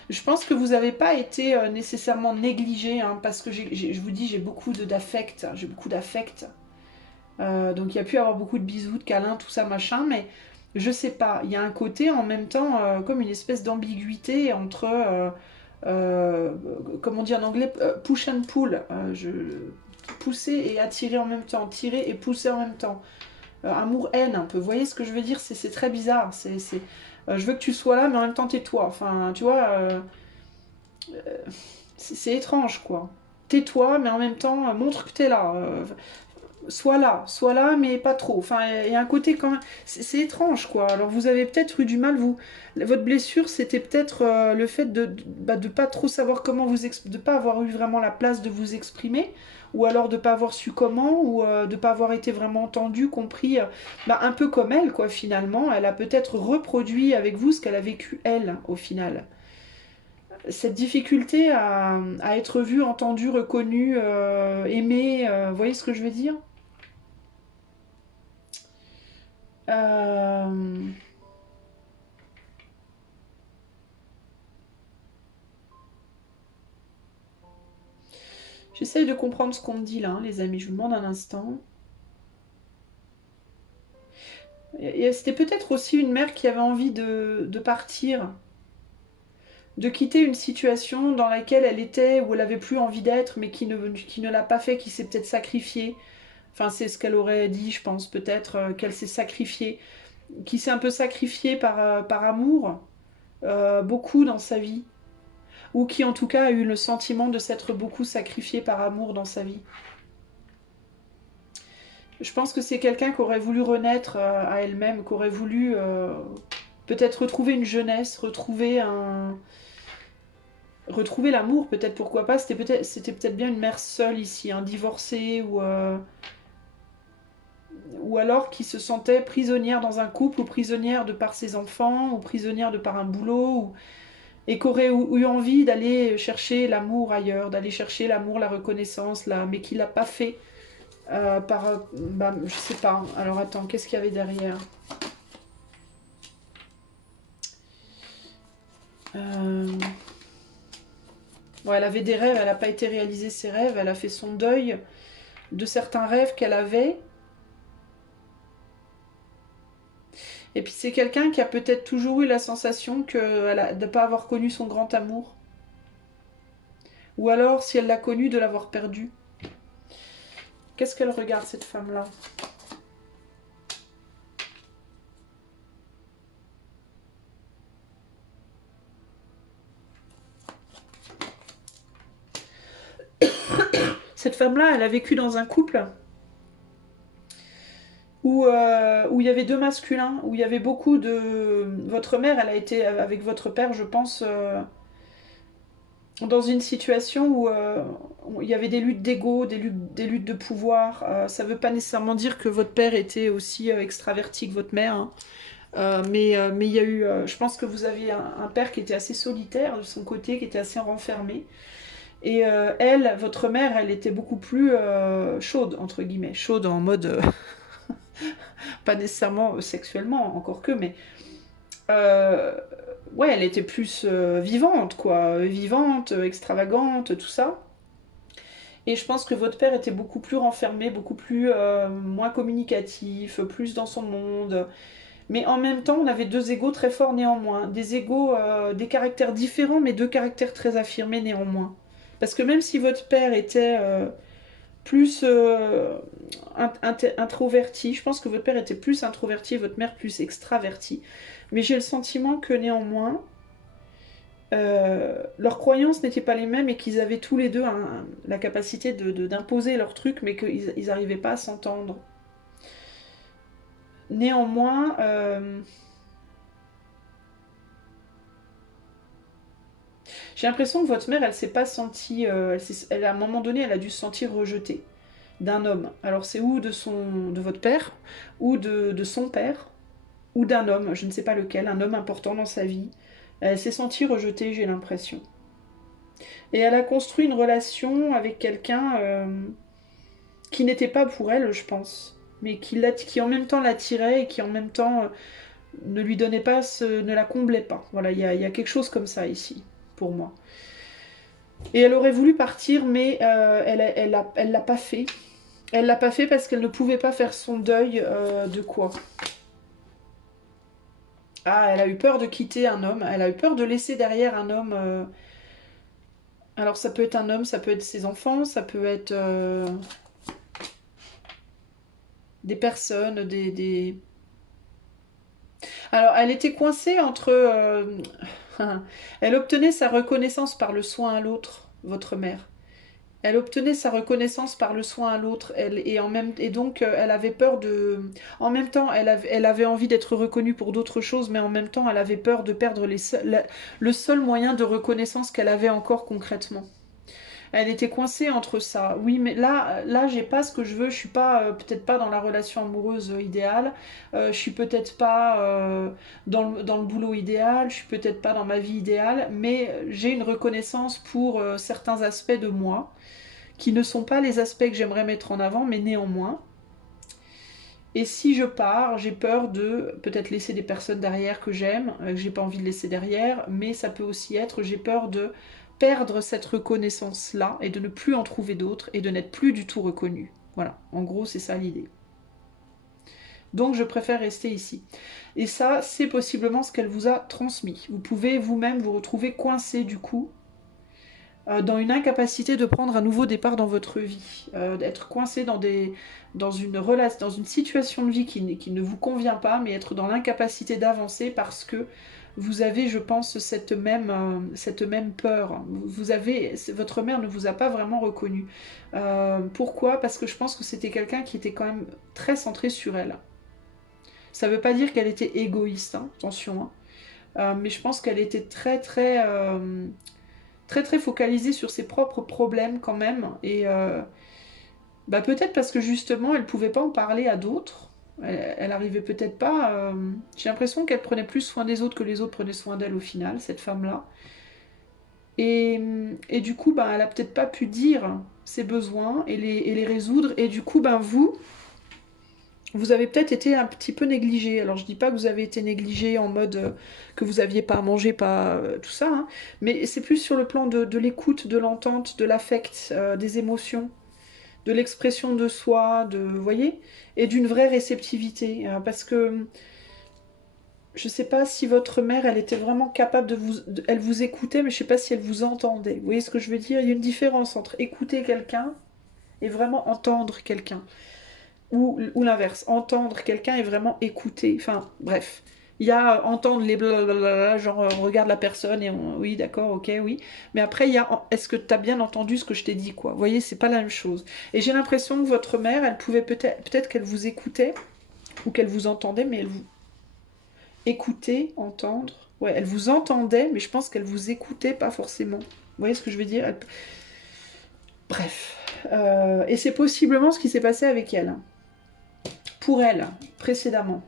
Je pense que vous n'avez pas été nécessairement négligé, hein, parce que je vous dis, j'ai beaucoup d'affect, j'ai beaucoup d'affect. Donc il y a pu avoir beaucoup de bisous, de câlins, tout ça, machin, mais je sais pas. Il y a un côté en même temps comme une espèce d'ambiguïté entre, comment on dit en anglais, push and pull. Pousser et attirer en même temps, tirer et pousser en même temps. Amour-haine un peu. Vous voyez ce que je veux dire? C'est très bizarre. Je veux que tu sois là, mais en même temps tais-toi. Enfin, tu vois, c'est étrange, quoi. Tais-toi, mais en même temps, montre que t'es là. Sois là, mais pas trop. Enfin, il y a un côté quand même... C'est étrange, quoi. Alors, vous avez peut-être eu du mal, vous... Votre blessure, c'était peut-être le fait de pas trop savoir comment de pas avoir eu vraiment la place de vous exprimer, ou alors de pas avoir su comment, ou de pas avoir été vraiment entendu, compris, un peu comme elle, quoi, finalement. Elle a peut-être reproduit avec vous ce qu'elle a vécu, elle, au final. Cette difficulté à être vue, entendue, reconnue, aimée, vous voyez ce que je veux dire? Euh, J'essaye de comprendre ce qu'on me dit là, hein, les amis. Je vous demande un instant. Et c'était peut-être aussi une mère qui avait envie de partir, de quitter une situation dans laquelle elle était, où elle avait plus envie d'être, mais qui ne l'a pas fait, qui s'est peut-être sacrifiée. Enfin, c'est ce qu'elle aurait dit, je pense, peut-être, qu'elle s'est sacrifiée, qui s'est un peu sacrifiée par amour, beaucoup dans sa vie. Ou qui, en tout cas, a eu le sentiment de s'être beaucoup sacrifiée par amour dans sa vie. Je pense que c'est quelqu'un qui aurait voulu renaître à elle-même, qui aurait voulu peut-être retrouver une jeunesse, retrouver l'amour, peut-être, pourquoi pas. C'était peut-être bien une mère seule ici, hein, divorcée, ou alors qui se sentait prisonnière dans un couple, ou prisonnière de par ses enfants, ou prisonnière de par un boulot, et qui aurait eu envie d'aller chercher l'amour ailleurs, d'aller chercher l'amour, la reconnaissance, là, mais qui l'a pas fait. Je sais pas. Alors attends, qu'est-ce qu'il y avait derrière? euh... Ouais, elle avait des rêves, elle n'a pas été réaliser ses rêves, elle a fait son deuil de certains rêves qu'elle avait. Et puis c'est quelqu'un qui a peut-être toujours eu la sensation de ne pas avoir connu son grand amour. Ou alors, si elle l'a connu, de l'avoir perdu. Qu'est-ce qu'elle regarde, cette femme-là? Cette femme-là, elle a vécu dans un couple où il y avait deux masculins, où il y avait beaucoup de... Votre mère, elle a été avec votre père, je pense, dans une situation où il y avait des luttes d'ego, des luttes de pouvoir. Ça ne veut pas nécessairement dire que votre père était aussi extraverti que votre mère, hein. Mais il y a eu... je pense que vous aviez un père qui était assez solitaire de son côté, qui était assez renfermé. Et elle, votre mère, elle était beaucoup plus chaude, entre guillemets. Chaude en mode... pas nécessairement sexuellement, encore que, mais... euh, ouais, elle était plus vivante, quoi. Vivante, extravagante, tout ça. Et je pense que votre père était beaucoup plus renfermé, beaucoup plus moins communicatif, plus dans son monde. Mais en même temps, on avait deux égos très forts néanmoins. Des égos, des caractères différents, mais deux caractères très affirmés néanmoins. Parce que même si votre père était plus introverti, je pense que votre père était plus introverti et votre mère plus extravertie. Mais j'ai le sentiment que néanmoins, leurs croyances n'étaient pas les mêmes et qu'ils avaient tous les deux la capacité d'imposer leur truc, mais qu'ils n'arrivaient pas à s'entendre. Néanmoins, j'ai l'impression que votre mère, elle s'est pas sentie, à un moment donné, elle a dû se sentir rejetée d'un homme. Alors c'est ou de votre père, ou de son père, ou d'un homme, je ne sais pas lequel, un homme important dans sa vie. Elle s'est sentie rejetée, j'ai l'impression. Et elle a construit une relation avec quelqu'un qui n'était pas pour elle, je pense, mais qui en même temps l'attirait et qui en même temps ne lui donnait pas, ne la comblait pas. Voilà, il y a quelque chose comme ça ici, pour moi. Et elle aurait voulu partir, mais elle l'a pas fait. Elle l'a pas fait parce qu'elle ne pouvait pas faire son deuil de quoi? Ah, elle a eu peur de quitter un homme. Elle a eu peur de laisser derrière un homme. Alors ça peut être un homme, ça peut être ses enfants, ça peut être des personnes, Alors elle était coincée entre... elle obtenait sa reconnaissance par le soin à l'autre, votre mère. Elle obtenait sa reconnaissance par le soin à l'autre, et donc elle avait peur de... En même temps, elle avait envie d'être reconnue pour d'autres choses, mais en même temps, elle avait peur de perdre le seul moyen de reconnaissance qu'elle avait encore concrètement. Elle était coincée entre ça. Oui, mais là, j'ai pas ce que je veux. Je suis pas, peut-être pas dans la relation amoureuse idéale. Je suis peut-être pas dans le boulot idéal. Je suis peut-être pas dans ma vie idéale. Mais j'ai une reconnaissance pour certains aspects de moi qui ne sont pas les aspects que j'aimerais mettre en avant, mais néanmoins. Et si je pars, j'ai peur de peut-être laisser des personnes derrière que j'aime, que j'ai pas envie de laisser derrière, mais ça peut aussi être, j'ai peur de perdre cette reconnaissance-là et de ne plus en trouver d'autres et de n'être plus du tout reconnue. Voilà, en gros, c'est ça l'idée. Donc je préfère rester ici. Et ça, c'est possiblement ce qu'elle vous a transmis. Vous pouvez vous-même vous retrouver coincé du coup dans une incapacité de prendre un nouveau départ dans votre vie, d'être coincé dans une situation de vie qui ne vous convient pas, mais être dans l'incapacité d'avancer parce que vous avez, je pense, cette même peur. Votre mère ne vous a pas vraiment reconnu. Pourquoi? Parce que je pense que c'était quelqu'un qui était quand même très centré sur elle. Ça ne veut pas dire qu'elle était égoïste, hein, attention, hein. Mais je pense qu'elle était très focalisée sur ses propres problèmes quand même. Et peut-être parce que justement, elle pouvait pas en parler à d'autres. Elle arrivait peut-être pas. J'ai l'impression qu'elle prenait plus soin des autres que les autres prenaient soin d'elle au final, cette femme-là. Et du coup, elle a peut-être pas pu dire ses besoins et les résoudre. Et du coup, vous avez peut-être été un petit peu négligé. Alors je dis pas que vous avez été négligé en mode que vous aviez pas à manger, pas tout ça, hein, mais c'est plus sur le plan de l'écoute, de l'entente, de l'affect, des émotions, de l'expression de soi, vous voyez, et d'une vraie réceptivité. Parce que je sais pas si votre mère, elle était vraiment capable elle vous écoutait, mais je sais pas si elle vous entendait. Vous voyez ce que je veux dire? Il y a une différence entre écouter quelqu'un et vraiment entendre quelqu'un. Ou l'inverse, entendre quelqu'un et vraiment écouter. Enfin, bref. Il y a entendre les blablabla, genre on regarde la personne et oui, d'accord, ok, oui. Mais après, il y a est-ce que tu as bien entendu ce que je t'ai dit, quoi. Vous voyez, c'est pas la même chose. Et j'ai l'impression que votre mère, elle pouvait peut-être qu'elle vous écoutait ou qu'elle vous entendait, mais elle vous écoutait, entendre. Ouais, elle vous entendait, mais je pense qu'elle vous écoutait pas forcément. Vous voyez ce que je veux dire? Bref. Et c'est possiblement ce qui s'est passé avec elle. Pour elle, précédemment.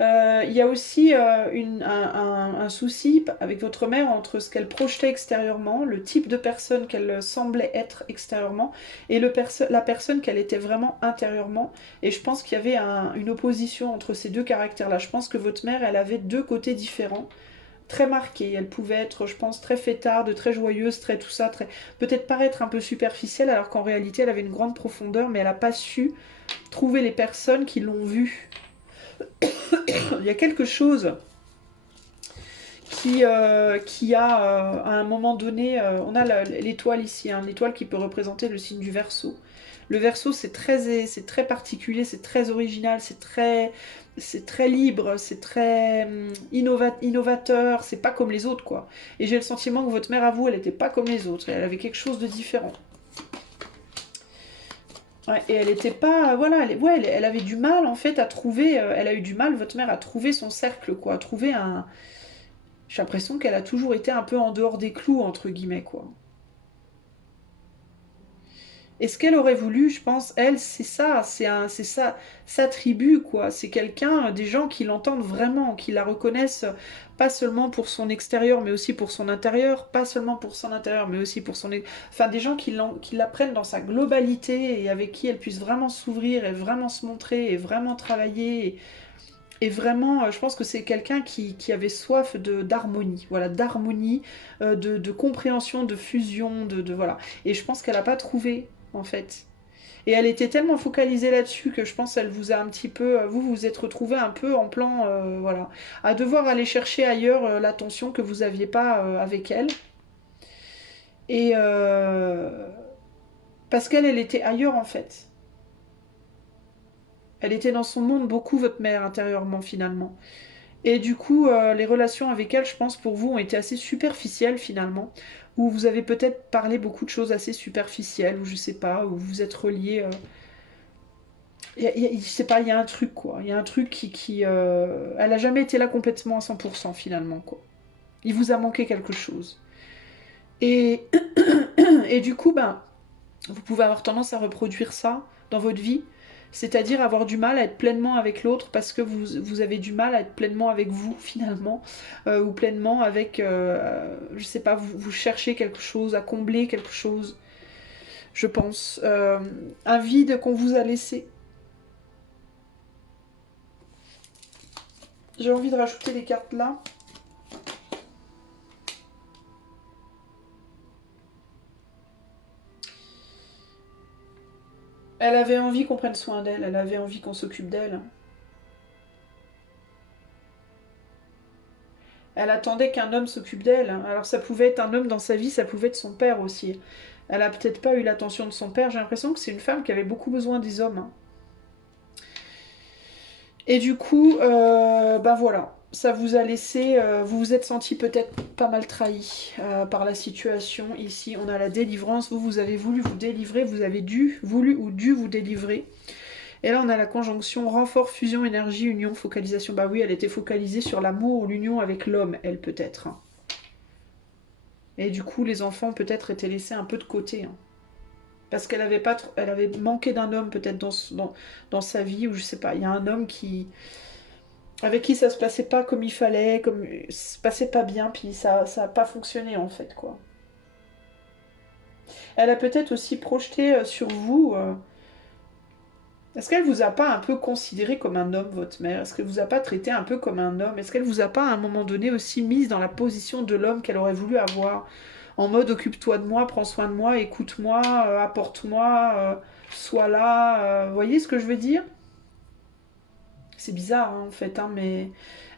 Il y a aussi un souci avec votre mère entre ce qu'elle projetait extérieurement, le type de personne qu'elle semblait être extérieurement, et la personne qu'elle était vraiment intérieurement. Et je pense qu'il y avait une opposition entre ces deux caractères-là. Je pense que votre mère, elle avait deux côtés différents, très marqués. Elle pouvait être, je pense, très fêtarde, très joyeuse, très tout ça, peut-être paraître un peu superficielle, alors qu'en réalité, elle avait une grande profondeur, mais elle n'a pas su trouver les personnes qui l'ont vue. Il y a quelque chose qui a, à un moment donné, on a l'étoile ici, hein, l'étoile qui peut représenter le signe du Verseau. Le Verseau, c'est très particulier, c'est très original, c'est très libre, c'est très innovateur, c'est pas comme les autres, quoi. Et j'ai le sentiment que votre mère, à vous, elle était pas comme les autres, elle avait quelque chose de différent. Ouais, et elle était pas, voilà, elle avait du mal, en fait, à trouver, elle a eu du mal, votre mère, à trouver son cercle, quoi, à trouver un... J'ai l'impression qu'elle a toujours été un peu en dehors des clous, entre guillemets, quoi. Et ce qu'elle aurait voulu, je pense, elle, c'est ça, c'est ça, sa tribu, quoi. C'est quelqu'un, des gens qui l'entendent vraiment, qui la reconnaissent, pas seulement pour son extérieur, mais aussi pour son intérieur, pas seulement pour son intérieur, mais aussi pour son... Enfin, des gens qui la prennent dans sa globalité et avec qui elle puisse vraiment s'ouvrir et vraiment se montrer et vraiment travailler. Et vraiment, je pense que c'est quelqu'un qui avait soif d'harmonie, voilà, d'harmonie, de compréhension, de fusion, voilà. Et je pense qu'elle n'a pas trouvé, en fait. Et elle était tellement focalisée là-dessus que je pense qu'elle vous a un petit peu, vous vous êtes retrouvé un peu en plan, voilà, à devoir aller chercher ailleurs l'attention que vous n'aviez pas avec elle. Et parce qu'elle, elle était ailleurs en fait. Elle était dans son monde beaucoup, votre mère, intérieurement, finalement. Et du coup, les relations avec elle, je pense, pour vous, ont été assez superficielles, finalement. Où vous avez peut-être parlé beaucoup de choses assez superficielles, ou je sais pas, où vous êtes reliés. Je sais pas, il y a un truc, quoi. Il y a un truc elle a jamais été là complètement à 100%, finalement, quoi. Il vous a manqué quelque chose. Et, et du coup, ben, vous pouvez avoir tendance à reproduire ça dans votre vie, c'est-à-dire avoir du mal à être pleinement avec l'autre parce que vous avez du mal à être pleinement avec vous finalement, ou pleinement avec, je sais pas, vous cherchez quelque chose, à combler quelque chose, je pense, un vide qu'on vous a laissé. J'ai envie de rajouter les cartes là. Elle avait envie qu'on prenne soin d'elle, elle avait envie qu'on s'occupe d'elle. Elle attendait qu'un homme s'occupe d'elle. Alors ça pouvait être un homme dans sa vie, ça pouvait être son père aussi. Elle a peut-être pas eu l'attention de son père. J'ai l'impression que c'est une femme qui avait beaucoup besoin des hommes. Et du coup, ben voilà, ça vous a laissé, vous vous êtes senti peut-être pas mal trahi par la situation. Ici, on a la délivrance. Vous avez voulu vous délivrer, vous avez voulu ou dû vous délivrer. Et là, on a la conjonction renfort, fusion, énergie, union, focalisation. Bah oui, elle était focalisée sur l'amour ou l'union avec l'homme, elle peut-être. Et du coup, les enfants peut-être étaient laissés un peu de côté. Parce qu'elle avait pas, elle avait manqué d'un homme peut-être dans sa vie, ou je sais pas. Il y a un homme avec qui ça se passait pas comme il fallait, comme ça se passait pas bien, puis ça a pas fonctionné en fait quoi. Elle a peut-être aussi projeté sur vous. Est-ce qu'elle vous a pas un peu considéré comme un homme, votre mère? Est-ce qu'elle vous a pas traité un peu comme un homme? Est-ce qu'elle vous a pas à un moment donné aussi mise dans la position de l'homme qu'elle aurait voulu avoir? En mode occupe-toi de moi, prends soin de moi, écoute-moi, apporte-moi, sois là. Vous voyez ce que je veux dire? C'est bizarre hein, en fait, hein, mais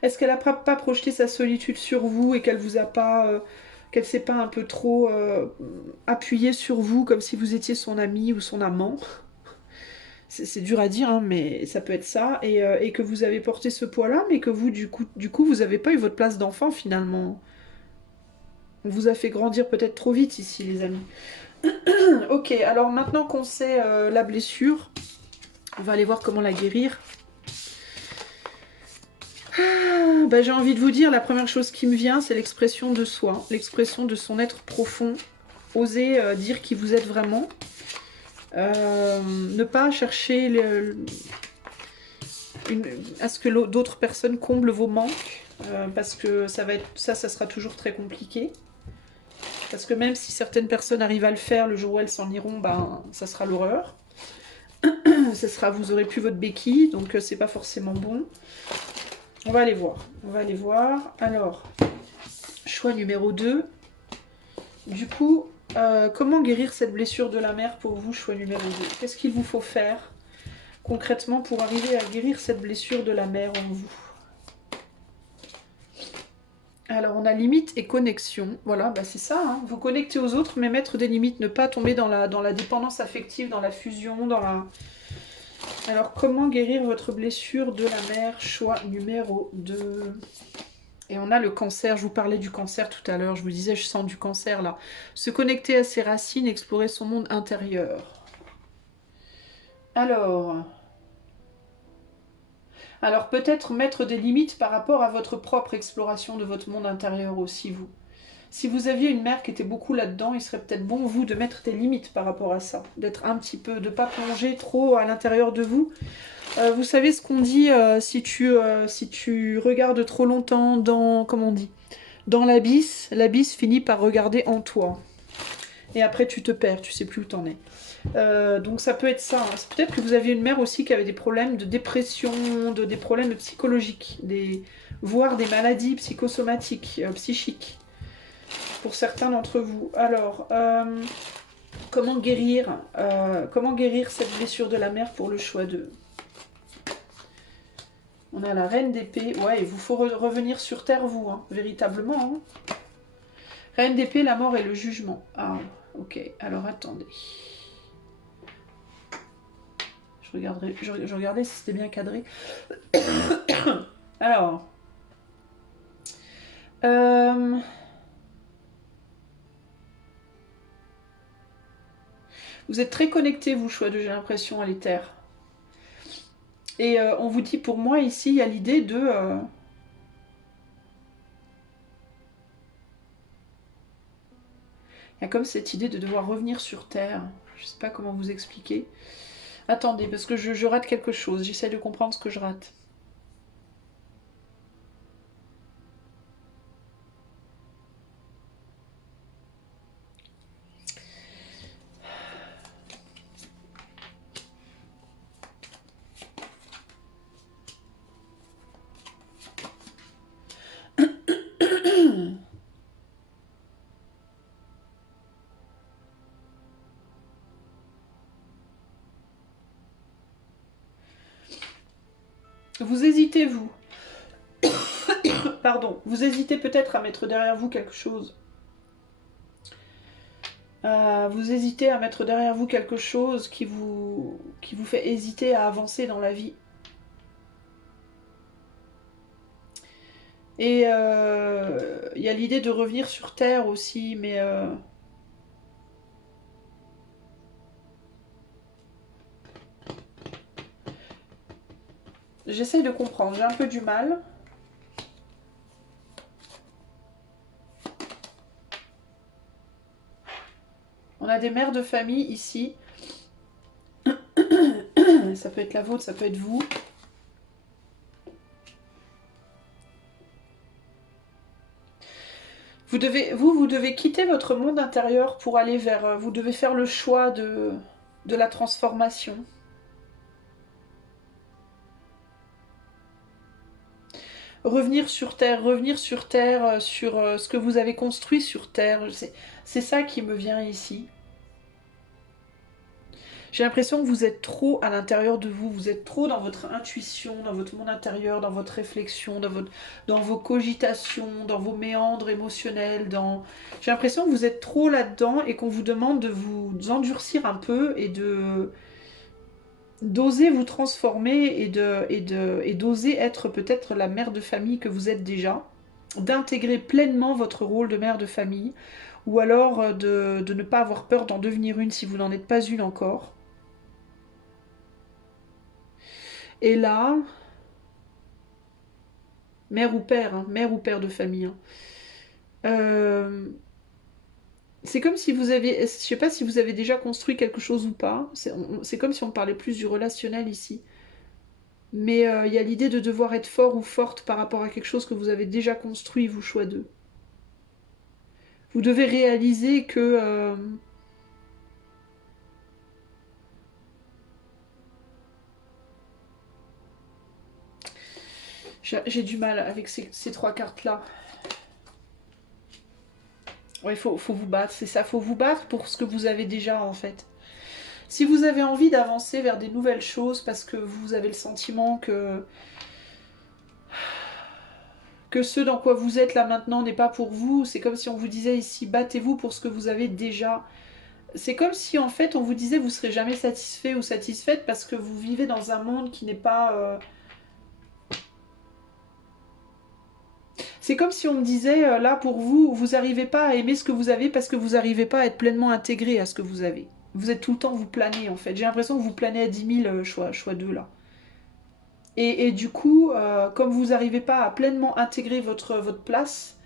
est-ce qu'elle a pas projeté sa solitude sur vous et qu'elle vous a pas, qu'elle s'est pas un peu trop appuyée sur vous comme si vous étiez son ami ou son amant? C'est dur à dire, hein, mais ça peut être ça. Et que vous avez porté ce poids-là, mais que vous, du coup, vous n'avez pas eu votre place d'enfant finalement. On vous a fait grandir peut-être trop vite ici, les amis. Ok, alors maintenant qu'on sait la blessure, on va aller voir comment la guérir. Bah, j'ai envie de vous dire, la première chose qui me vient, c'est l'expression de soi, l'expression de son être profond. Oser dire qui vous êtes vraiment. Ne pas chercher à ce que d'autres personnes comblent vos manques, parce que ça sera toujours très compliqué. Parce que même si certaines personnes arrivent à le faire, le jour où elles s'en iront, ben, ça sera l'horreur. Vous aurez plus votre béquille, donc c'est pas forcément bon. On va aller voir. On va aller voir. Alors, choix numéro 2. Du coup, comment guérir cette blessure de la mère pour vous, choix numéro 2? Qu'est-ce qu'il vous faut faire concrètement pour arriver à guérir cette blessure de la mère en vous? Alors, on a limite et connexion. Voilà, bah c'est ça. Hein. Vous connectez aux autres, mais mettre des limites. Ne pas tomber dans la dépendance affective, dans la fusion, dans la... Alors, comment guérir votre blessure de la mère? Choix numéro 2. Et on a le cancer. Je vous parlais du cancer tout à l'heure. Je vous disais, je sens du cancer là. Se connecter à ses racines, explorer son monde intérieur. Alors peut-être mettre des limites par rapport à votre propre exploration de votre monde intérieur aussi, vous. Si vous aviez une mère qui était beaucoup là-dedans, il serait peut-être bon, vous, de mettre des limites par rapport à ça. D'être un petit peu, de ne pas plonger trop à l'intérieur de vous. Vous savez ce qu'on dit si tu regardes trop longtemps dans, comment on dit, dans l'abysse finit par regarder en toi. Et après tu te perds, tu sais plus où t'en es. Donc ça peut être ça. Hein. Peut-être que vous aviez une mère aussi qui avait des problèmes de dépression, des problèmes psychologiques, voire des maladies psychosomatiques, psychiques, pour certains d'entre vous. Alors, comment guérir cette blessure de la mère pour le choix de... On a la reine d'épée. Ouais, il vous faut revenir sur terre, vous, hein, véritablement. Hein. Reine d'épée, la mort et le jugement. Ah, ok. Alors, attendez. Je regardais si c'était bien cadré. Alors. Vous êtes très connectés, vous, choix de j'ai l'impression, à l'éther. Et on vous dit, pour moi, ici, il y a l'idée de... Il y a comme cette idée de devoir revenir sur Terre. Je ne sais pas comment vous expliquer. Attendez, parce que je rate quelque chose. J'essaie de comprendre ce que je rate. Vous hésitez, vous. Pardon. Vous hésitez peut-être à mettre derrière vous quelque chose. Vous hésitez à mettre derrière vous quelque chose qui vous fait hésiter à avancer dans la vie. Et il y a l'idée de revenir sur Terre aussi, mais... J'essaye de comprendre, j'ai un peu du mal. On a des mères de famille ici. Ça peut être la vôtre, ça peut être vous. Vous devez quitter votre monde intérieur pour aller vers... Vous devez faire le choix de la transformation. Revenir sur Terre, sur ce que vous avez construit sur Terre. C'est ça qui me vient ici. J'ai l'impression que vous êtes trop à l'intérieur de vous, vous êtes trop dans votre intuition, dans votre monde intérieur, dans votre réflexion, dans vos cogitations, dans vos méandres émotionnels. J'ai l'impression que vous êtes trop là-dedans et qu'on vous demande de vous endurcir un peu et d'oser vous transformer et d'oser être peut-être la mère de famille que vous êtes déjà, d'intégrer pleinement votre rôle de mère de famille, ou alors de ne pas avoir peur d'en devenir une si vous n'en êtes pas une encore. Et là, mère ou père de famille. Hein. C'est comme si vous aviez, je sais pas si vous avez déjà construit quelque chose ou pas. C'est comme si on parlait plus du relationnel ici. Mais il y a l'idée de devoir être fort ou forte par rapport à quelque chose que vous avez déjà construit, vous, choix d'eux. Vous devez réaliser que... j'ai du mal avec ces trois cartes-là. Ouais, faut vous battre, c'est ça. Faut vous battre pour ce que vous avez déjà, en fait. Si vous avez envie d'avancer vers des nouvelles choses parce que vous avez le sentiment que ce dans quoi vous êtes là maintenant n'est pas pour vous. C'est comme si on vous disait ici, battez-vous pour ce que vous avez déjà. C'est comme si en fait on vous disait vous serez jamais satisfait ou satisfaite parce que vous vivez dans un monde qui n'est pas... C'est comme si on me disait là pour vous, vous n'arrivez pas à aimer ce que vous avez parce que vous n'arrivez pas à être pleinement intégré à ce que vous avez. Vous êtes tout le temps, vous planez en fait. J'ai l'impression que vous planez à 10 000 choix 2 là. Et du coup, comme vous n'arrivez pas à pleinement intégrer votre place,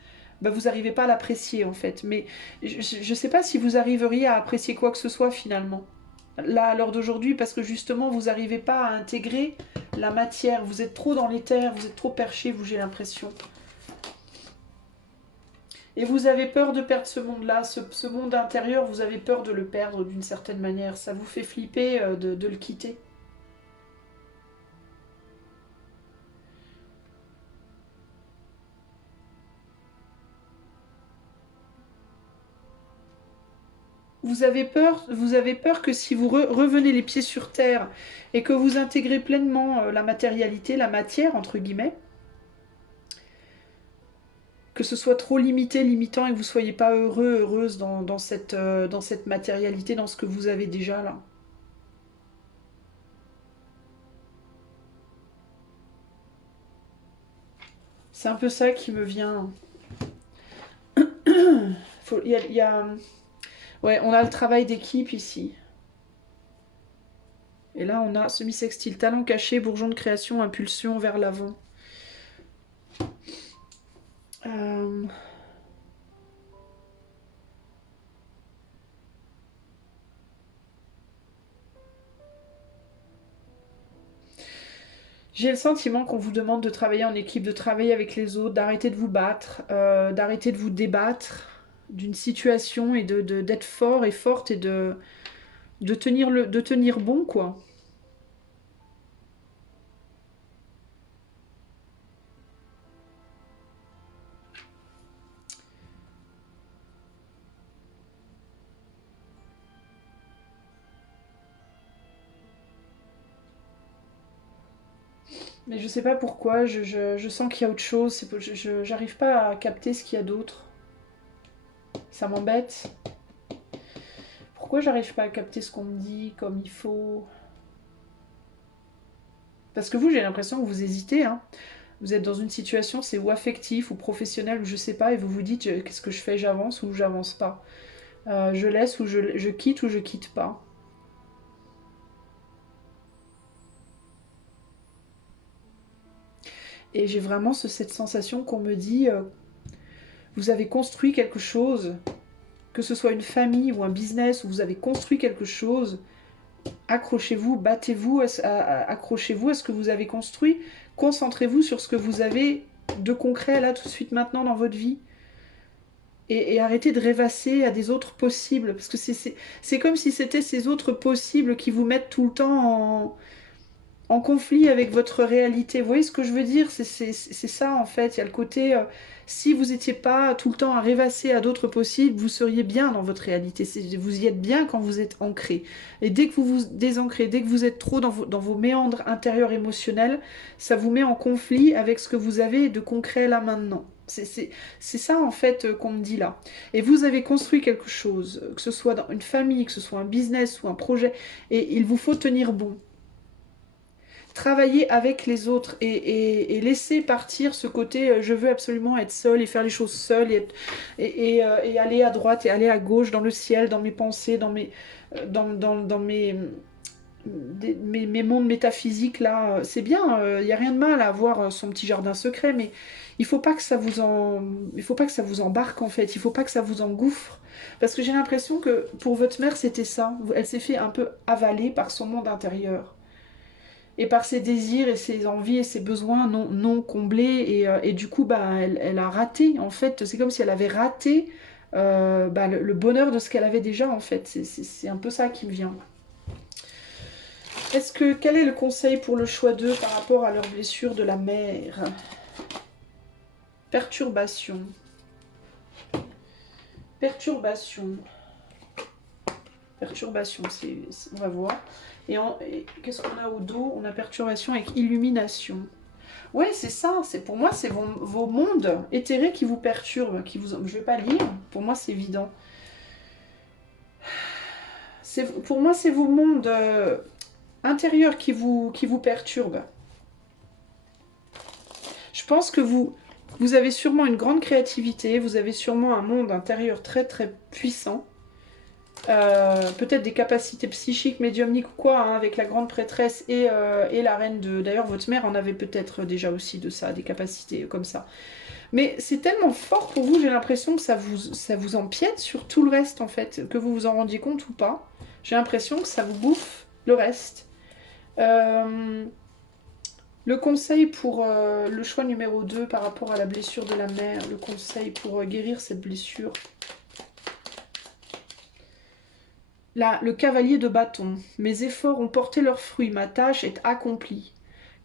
bah, vous n'arrivez pas à l'apprécier en fait. Mais je ne sais pas si vous arriveriez à apprécier quoi que ce soit finalement. Là, à l'heure d'aujourd'hui, parce que justement, vous n'arrivez pas à intégrer la matière. Vous êtes trop dans l'éther, vous êtes trop perché, vous, j'ai l'impression. Et vous avez peur de perdre ce monde-là, ce monde intérieur, vous avez peur de le perdre d'une certaine manière. Ça vous fait flipper de le quitter. Vous avez peur que si vous revenez les pieds sur terre et que vous intégrez pleinement la matérialité, la matière, entre guillemets, que ce soit trop limité, limitant et que vous ne soyez pas heureux, heureuse dans cette matérialité, dans ce que vous avez déjà là. C'est un peu ça qui me vient. Ouais, on a le travail d'équipe ici. Et là, on a semi-sextile, talent caché, bourgeon de création, impulsion vers l'avant. Euh... J'ai le sentiment qu'on vous demande de travailler en équipe, de travailler avec les autres, d'arrêter de vous battre, d'arrêter de vous débattre d'une situation et d'être fort et forte et de tenir bon, quoi. Mais je sais pas pourquoi, je sens qu'il y a autre chose, j'arrive pas à capter ce qu'il y a d'autre. Ça m'embête. Pourquoi j'arrive pas à capter ce qu'on me dit comme il faut? Parce que vous, j'ai l'impression que vous hésitez, hein. Vous êtes dans une situation, c'est ou affectif ou professionnel ou je sais pas, et vous vous dites qu'est-ce que je fais, j'avance ou j'avance pas. Je laisse ou je quitte ou je quitte pas. Et j'ai vraiment cette sensation qu'on me dit, vous avez construit quelque chose, que ce soit une famille ou un business, où vous avez construit quelque chose, accrochez-vous, battez-vous, accrochez-vous à ce que vous avez construit, concentrez-vous sur ce que vous avez de concret là tout de suite maintenant dans votre vie. Et arrêtez de rêvasser à des autres possibles, parce que c'est comme si c'était ces autres possibles qui vous mettent tout le temps en conflit avec votre réalité. Vous voyez ce que je veux dire? C'est ça en fait. Il y a le côté, si vous n'étiez pas tout le temps à rêvasser à d'autres possibles, vous seriez bien dans votre réalité. Vous y êtes bien quand vous êtes ancré. Et dès que vous vous désancrez, dès que vous êtes trop dans vos méandres intérieurs émotionnels, ça vous met en conflit avec ce que vous avez de concret là maintenant. C'est ça en fait qu'on me dit là. Et vous avez construit quelque chose, que ce soit dans une famille, que ce soit un business ou un projet, et il vous faut tenir bon. Travailler avec les autres et laisser partir ce côté je veux absolument être seule et faire les choses seule et aller à droite et aller à gauche dans le ciel, dans mes pensées, dans mes mondes métaphysiques là. C'est bien, il n'y a rien de mal à avoir son petit jardin secret, mais il faut pas que ça il faut pas que ça vous embarque en fait, il faut pas que ça vous engouffre. Parce que j'ai l'impression que pour votre mère c'était ça, elle s'est fait un peu avaler par son monde intérieur et par ses désirs et ses envies et ses besoins non comblés et du coup bah elle a raté en fait, c'est comme si elle avait raté bah, le bonheur de ce qu'elle avait déjà en fait, c'est un peu ça qui me vient. Quel est le conseil pour le choix d'eux par rapport à leurs blessures de la mère? Perturbation. Perturbation. Perturbation, on va voir. Et qu'est-ce qu'on a au dos? On a perturbation avec illumination. Ouais, c'est ça. Pour moi, c'est vos mondes éthérés qui vous perturbent, je vais pas lire. Pour moi, c'est évident. Pour moi, c'est vos mondes intérieurs qui vous perturbent. Je pense que vous avez sûrement une grande créativité, vous avez sûrement un monde intérieur très très puissant. Peut-être des capacités psychiques, médiumniques ou quoi, hein, avec la grande prêtresse et la reine de... D'ailleurs, votre mère en avait peut-être déjà aussi de ça, des capacités comme ça. Mais c'est tellement fort pour vous, j'ai l'impression que ça vous empiète sur tout le reste, en fait, que vous vous en rendiez compte ou pas. J'ai l'impression que ça vous bouffe le reste. Le conseil pour le choix numéro 2 par rapport à la blessure de la mère, le conseil pour guérir cette blessure. Là, le cavalier de bâton. Mes efforts ont porté leurs fruits, ma tâche est accomplie.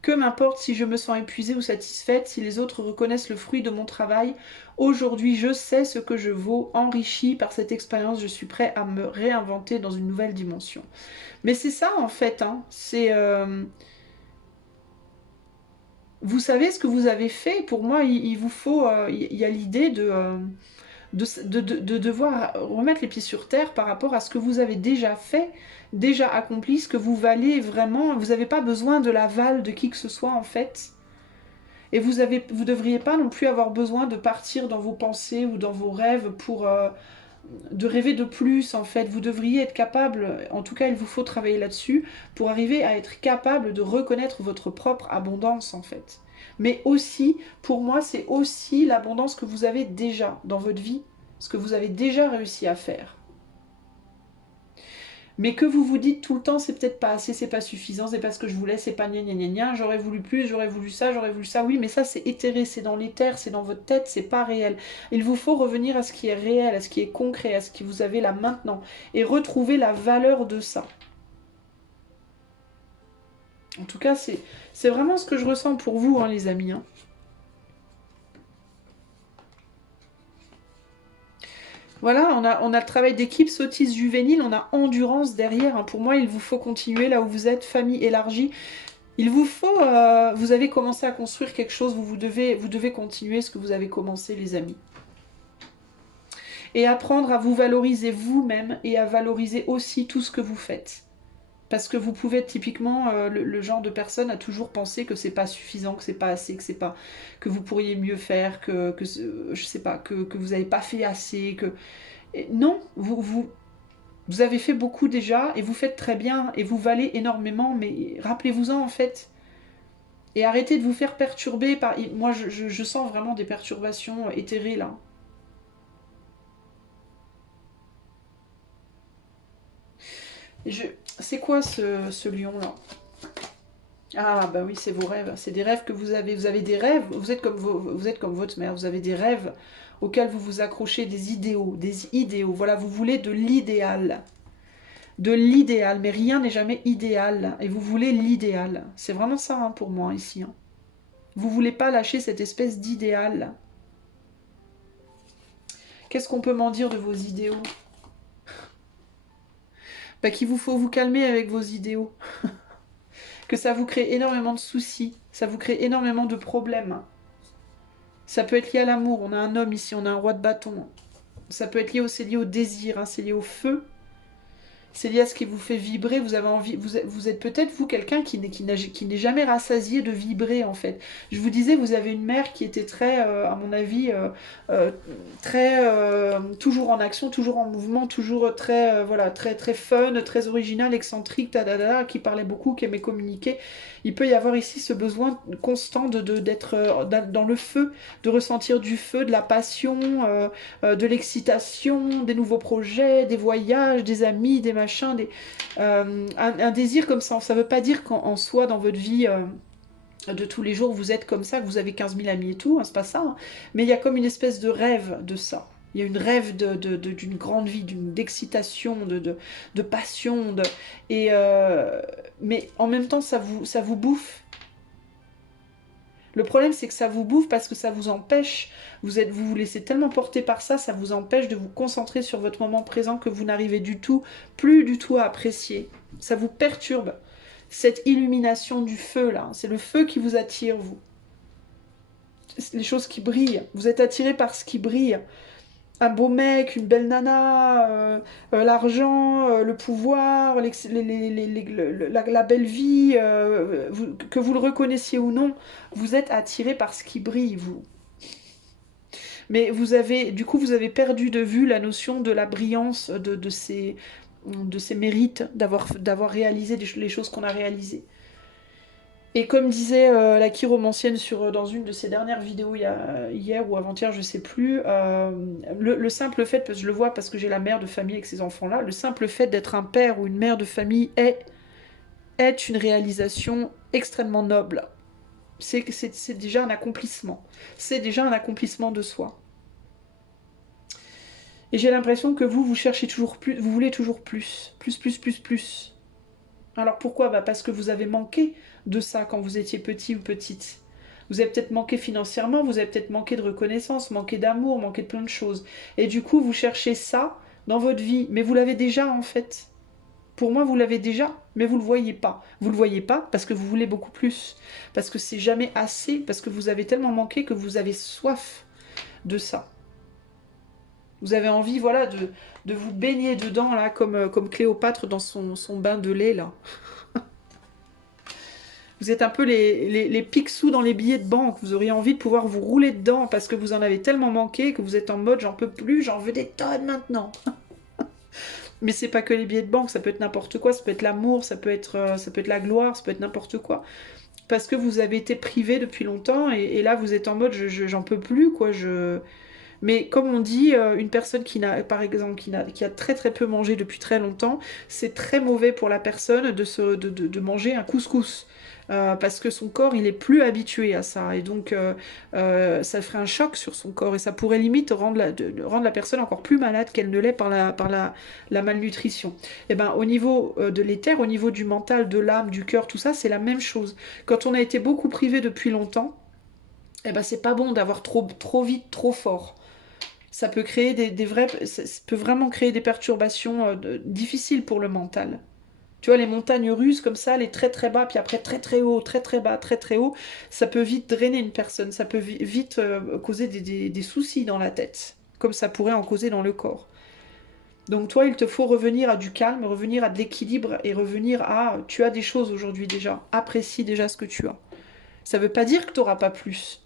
Que m'importe si je me sens épuisée ou satisfaite, si les autres reconnaissent le fruit de mon travail. Aujourd'hui, je sais ce que je vaux, enrichi par cette expérience, je suis prêt à me réinventer dans une nouvelle dimension. Mais c'est ça en fait, hein. C'est... Vous savez ce que vous avez fait. Pour moi, il vous faut... Il y a l'idée de devoir remettre les pieds sur terre par rapport à ce que vous avez déjà fait, déjà accompli, ce que vous valez vraiment. Vous n'avez pas besoin de l'aval de qui que ce soit en fait. Et vous devriez pas non plus avoir besoin de partir dans vos pensées ou dans vos rêves pour de rêver de plus en fait. Vous devriez être capable, en tout cas il vous faut travailler là-dessus, pour arriver à être capable de reconnaître votre propre abondance en fait. Mais aussi, pour moi, c'est aussi l'abondance que vous avez déjà dans votre vie, ce que vous avez déjà réussi à faire. Mais que vous vous dites tout le temps, c'est peut-être pas assez, c'est pas suffisant, c'est pas ce que je voulais, c'est pas gna gna gna gna, j'aurais voulu plus, j'aurais voulu ça, oui, mais ça c'est éthéré, c'est dans l'éther, c'est dans votre tête, c'est pas réel. Il vous faut revenir à ce qui est réel, à ce qui est concret, à ce que vous avez là maintenant, et retrouver la valeur de ça. En tout cas, c'est vraiment ce que je ressens pour vous, hein, les amis. Hein. Voilà, on a le travail d'équipe, sottise juvénile, on a endurance derrière. Hein. Pour moi, il vous faut continuer là où vous êtes, famille élargie. Il vous faut, vous avez commencé à construire quelque chose, vous devez continuer ce que vous avez commencé, les amis. Et apprendre à vous valoriser vous-même et à valoriser aussi tout ce que vous faites. Parce que vous pouvez être typiquement le genre de personne à toujours penser que c'est pas suffisant, que c'est pas assez, que vous pourriez mieux faire, que je sais pas, que vous n'avez pas fait assez, que et non, vous avez fait beaucoup déjà et vous faites très bien et vous valez énormément, mais rappelez-vous-en en fait. Et arrêtez de vous faire perturber par... Moi, je sens vraiment des perturbations éthérées, là. C'est quoi ce lion-là? Ah, bah oui, c'est vos rêves. C'est des rêves que vous avez. Vous avez des rêves. Vous êtes comme votre mère. Vous avez des rêves auxquels vous vous accrochez, des idéaux. Des idéaux. Voilà, vous voulez de l'idéal. De l'idéal. Mais rien n'est jamais idéal. Et vous voulez l'idéal. C'est vraiment ça, hein, pour moi, ici. Hein. Vous voulez pas lâcher cette espèce d'idéal. Qu'est-ce qu'on peut m'en dire de vos idéaux? Bah, qu'il vous faut vous calmer avec vos idéaux. Que ça vous crée énormément de soucis. Ça vous crée énormément de problèmes. Ça peut être lié à l'amour. On a un homme ici, on a un roi de bâton. Ça peut être lié c'est lié au désir, hein, c'est lié au feu. C'est lié à ce qui vous fait vibrer. Vous avez envie, vous êtes peut-être vous quelqu'un qui n'est jamais rassasié de vibrer en fait. Je vous disais, vous avez une mère qui était très, à mon avis, très toujours en action, toujours en mouvement, toujours très voilà, très très fun, très original, excentrique, qui parlait beaucoup, qui aimait communiquer. Il peut y avoir ici ce besoin constant d'être dans le feu, de ressentir du feu, de la passion, de l'excitation, des nouveaux projets, des voyages, des amis, des machins, un désir comme ça. Ça ne veut pas dire qu'en soi, dans votre vie de tous les jours, vous êtes comme ça, que vous avez 15 000 amis et tout, hein, c'est pas ça. Hein. Mais il y a comme une espèce de rêve de ça. Il y a une rêve d'une grande vie, d'excitation, de passion. Mais en même temps, ça vous bouffe. Le problème, c'est que ça vous bouffe parce que ça vous empêche, vous vous laissez tellement porter par ça, ça vous empêche de vous concentrer sur votre moment présent que vous n'arrivez plus du tout à apprécier. Ça vous perturbe. Cette illumination du feu, là, c'est le feu qui vous attire, vous. les choses qui brillent. Vous êtes attiré par ce qui brille. Un beau mec, une belle nana, l'argent, le pouvoir, la belle vie, que vous le reconnaissiez ou non, vous êtes attiré par ce qui brille, vous. Mais du coup, vous avez perdu de vue la notion de la brillance de ces mérites, d'avoir réalisé les choses qu'on a réalisées. Et comme disait la chiromancienne dans une de ses dernières vidéos hier ou avant-hier, je sais plus, le simple fait, parce que je le vois parce que j'ai la mère de famille avec ces enfants-là, le simple fait d'être un père ou une mère de famille est une réalisation extrêmement noble. C'est déjà un accomplissement. C'est déjà un accomplissement de soi. Et j'ai l'impression que vous cherchez toujours plus, vous voulez toujours plus. Plus, plus, plus, plus. Alors pourquoi? Parce que vous avez manqué de ça quand vous étiez petit ou petite. Vous avez peut-être manqué financièrement, vous avez peut-être manqué de reconnaissance, manqué d'amour, manqué de plein de choses. Et du coup, vous cherchez ça dans votre vie. Mais vous l'avez déjà en fait. Pour moi, vous l'avez déjà, mais vous ne le voyez pas. Vous ne le voyez pas parce que vous voulez beaucoup plus. Parce que c'est jamais assez, parce que vous avez tellement manqué que vous avez soif de ça. Vous avez envie, voilà, de vous baigner dedans, là, comme Cléopâtre dans son bain de lait, là. Vous êtes un peu les picsous dans les billets de banque. Vous auriez envie de pouvoir vous rouler dedans parce que vous en avez tellement manqué que vous êtes en mode j'en peux plus, j'en veux des tonnes maintenant. Mais c'est pas que les billets de banque, ça peut être n'importe quoi, ça peut être l'amour, ça peut être la gloire, ça peut être n'importe quoi. Parce que vous avez été privé depuis longtemps et là vous êtes en mode j'en peux plus, quoi. Mais comme on dit, une personne par exemple, qui a très très peu mangé depuis très longtemps, c'est très mauvais pour la personne de manger un couscous. Parce que son corps, il est plus habitué à ça. Et donc, ça ferait un choc sur son corps. Et ça pourrait limite rendre la personne encore plus malade qu'elle ne l'est par la malnutrition. Et ben, au niveau de l'éther, au niveau du mental, de l'âme, du cœur, tout ça, c'est la même chose. Quand on a été beaucoup privé depuis longtemps, eh ben, c'est pas bon d'avoir trop vite, trop fort. Ça peut créer ça peut vraiment créer des perturbations difficiles pour le mental. Tu vois, les montagnes russes comme ça, les très très bas, puis après très très haut, très très bas, très très haut, ça peut vite drainer une personne, ça peut vite causer des soucis dans la tête, comme ça pourrait en causer dans le corps. Donc toi, il te faut revenir à du calme, revenir à de l'équilibre et revenir à tu as des choses aujourd'hui déjà, apprécie déjà ce que tu as. Ça ne veut pas dire que tu n'auras pas plus.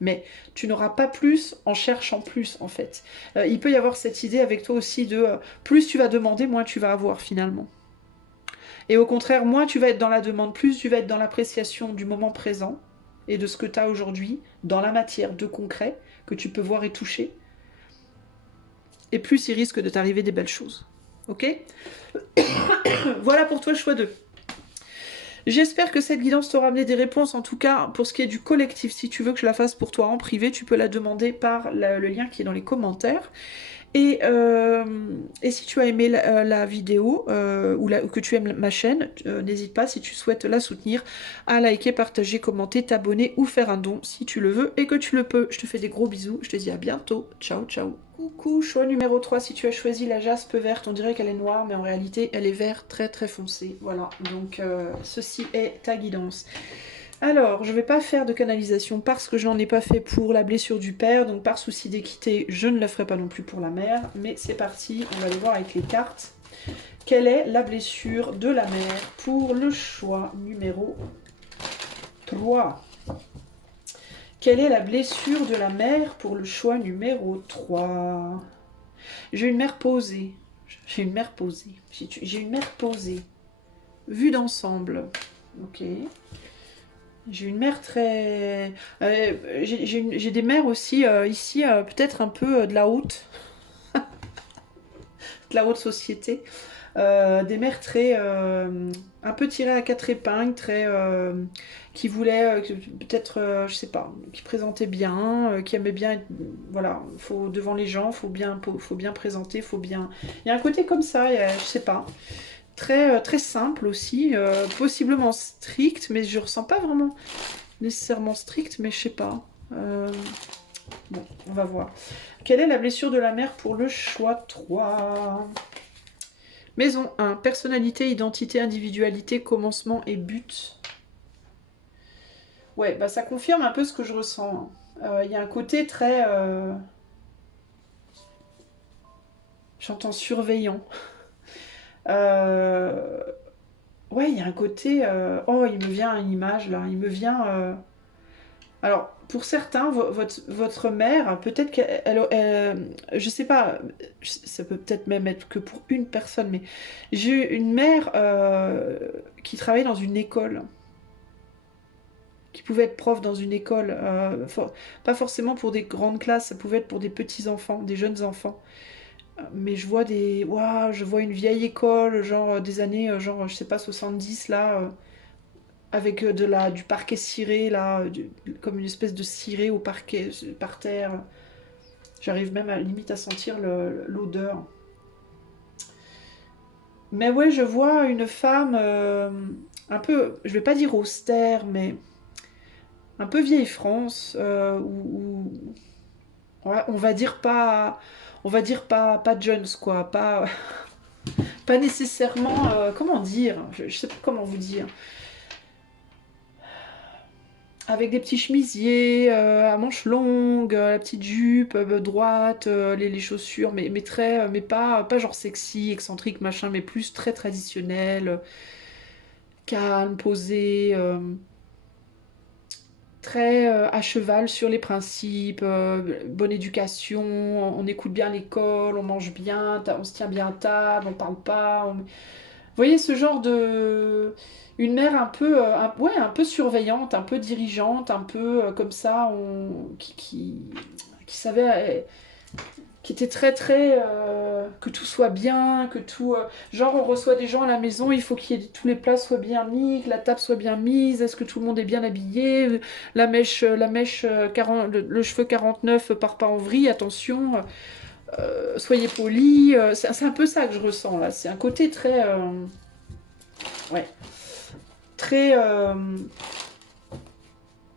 Mais tu n'auras pas plus en cherchant plus, en fait. Il peut y avoir cette idée avec toi aussi de plus tu vas demander, moins tu vas avoir finalement. Et au contraire, moins tu vas être dans la demande, plus tu vas être dans l'appréciation du moment présent et de ce que tu as aujourd'hui, dans la matière de concret, que tu peux voir et toucher. Et plus il risque de t'arriver des belles choses. Ok? Voilà pour toi, choix 2. J'espère que cette guidance t'aura amené des réponses, en tout cas pour ce qui est du collectif. Si tu veux que je la fasse pour toi en privé, tu peux la demander par le lien qui est dans les commentaires. Et si tu as aimé la vidéo ou que tu aimes ma chaîne, n'hésite pas, si tu souhaites la soutenir, à liker, partager, commenter, t'abonner ou faire un don si tu le veux et que tu le peux. Je te fais des gros bisous, je te dis à bientôt. Ciao, ciao. Coucou, choix numéro 3, si tu as choisi la jaspe verte, on dirait qu'elle est noire, mais en réalité, elle est vert très très foncé. Voilà, donc ceci est ta guidance. Alors, je ne vais pas faire de canalisation parce que je n'en ai pas fait pour la blessure du père, donc par souci d'équité, je ne la ferai pas non plus pour la mère. Mais c'est parti, on va aller voir avec les cartes. Quelle est la blessure de la mère pour le choix numéro 3? Quelle est la blessure de la mère pour le choix numéro 3? J'ai une mère posée. J'ai une mère posée. J'ai une mère posée. Vue d'ensemble. Ok. J'ai une mère très... j'ai des mères aussi ici, peut-être un peu de la haute. De la haute société. Des mères très... un peu tirées à quatre épingles, très... qui voulaient peut-être, je sais pas, qui présentaient bien, qui aimaient bien être... Voilà, faut, devant les gens, faut bien présenter, faut bien... Il y a un côté comme ça, je sais pas. Très simple aussi, possiblement strict, mais je ressens pas vraiment nécessairement strict, mais je sais pas. Bon, on va voir. Quelle est la blessure de la mère pour le choix 3? Maison 1, personnalité, identité, individualité, commencement et but. Ouais, bah ça confirme un peu ce que je ressens. Il y a un côté très... j'entends surveillant. Euh, ouais, il y a un côté... oh, il me vient une image là. Il me vient... Alors, pour certains, votre mère, peut-être je sais pas, ça peut peut-être même être que pour une personne, mais j'ai eu une mère qui travaillait dans une école, qui pouvait être prof dans une école, pas forcément pour des grandes classes, ça pouvait être pour des petits enfants, des jeunes enfants. Mais je vois waouh, je vois une vieille école, genre des années, genre, je sais pas, 70 là, avec du parquet ciré, là, comme une espèce de ciré au parquet, par terre. J'arrive même à limite à sentir l'odeur. Mais ouais, je vois une femme un peu, je vais pas dire austère, mais un peu vieille France, ouais, on va dire pas Jones quoi, pas nécessairement, comment dire, je sais pas comment vous dire. Avec des petits chemisiers à manches longues, la petite jupe droite, les chaussures, mais très, mais pas genre sexy, excentrique, machin, mais plus très traditionnel, calme, posé, très à cheval sur les principes, bonne éducation, on écoute bien l'école, on mange bien, on se tient bien à table, on parle pas. Vous voyez ce genre de... Une mère un peu, ouais, un peu surveillante, un peu dirigeante, un peu comme ça, qui savait, qui était très très... que tout soit bien, que tout... genre on reçoit des gens à la maison, il faut tous les plats soient bien mis, que la table soit bien mise, est-ce que tout le monde est bien habillé, la mèche 40, le cheveu 49 part pas en vrille, attention, soyez polis, c'est un peu ça que je ressens là, c'est un côté très... ouais, très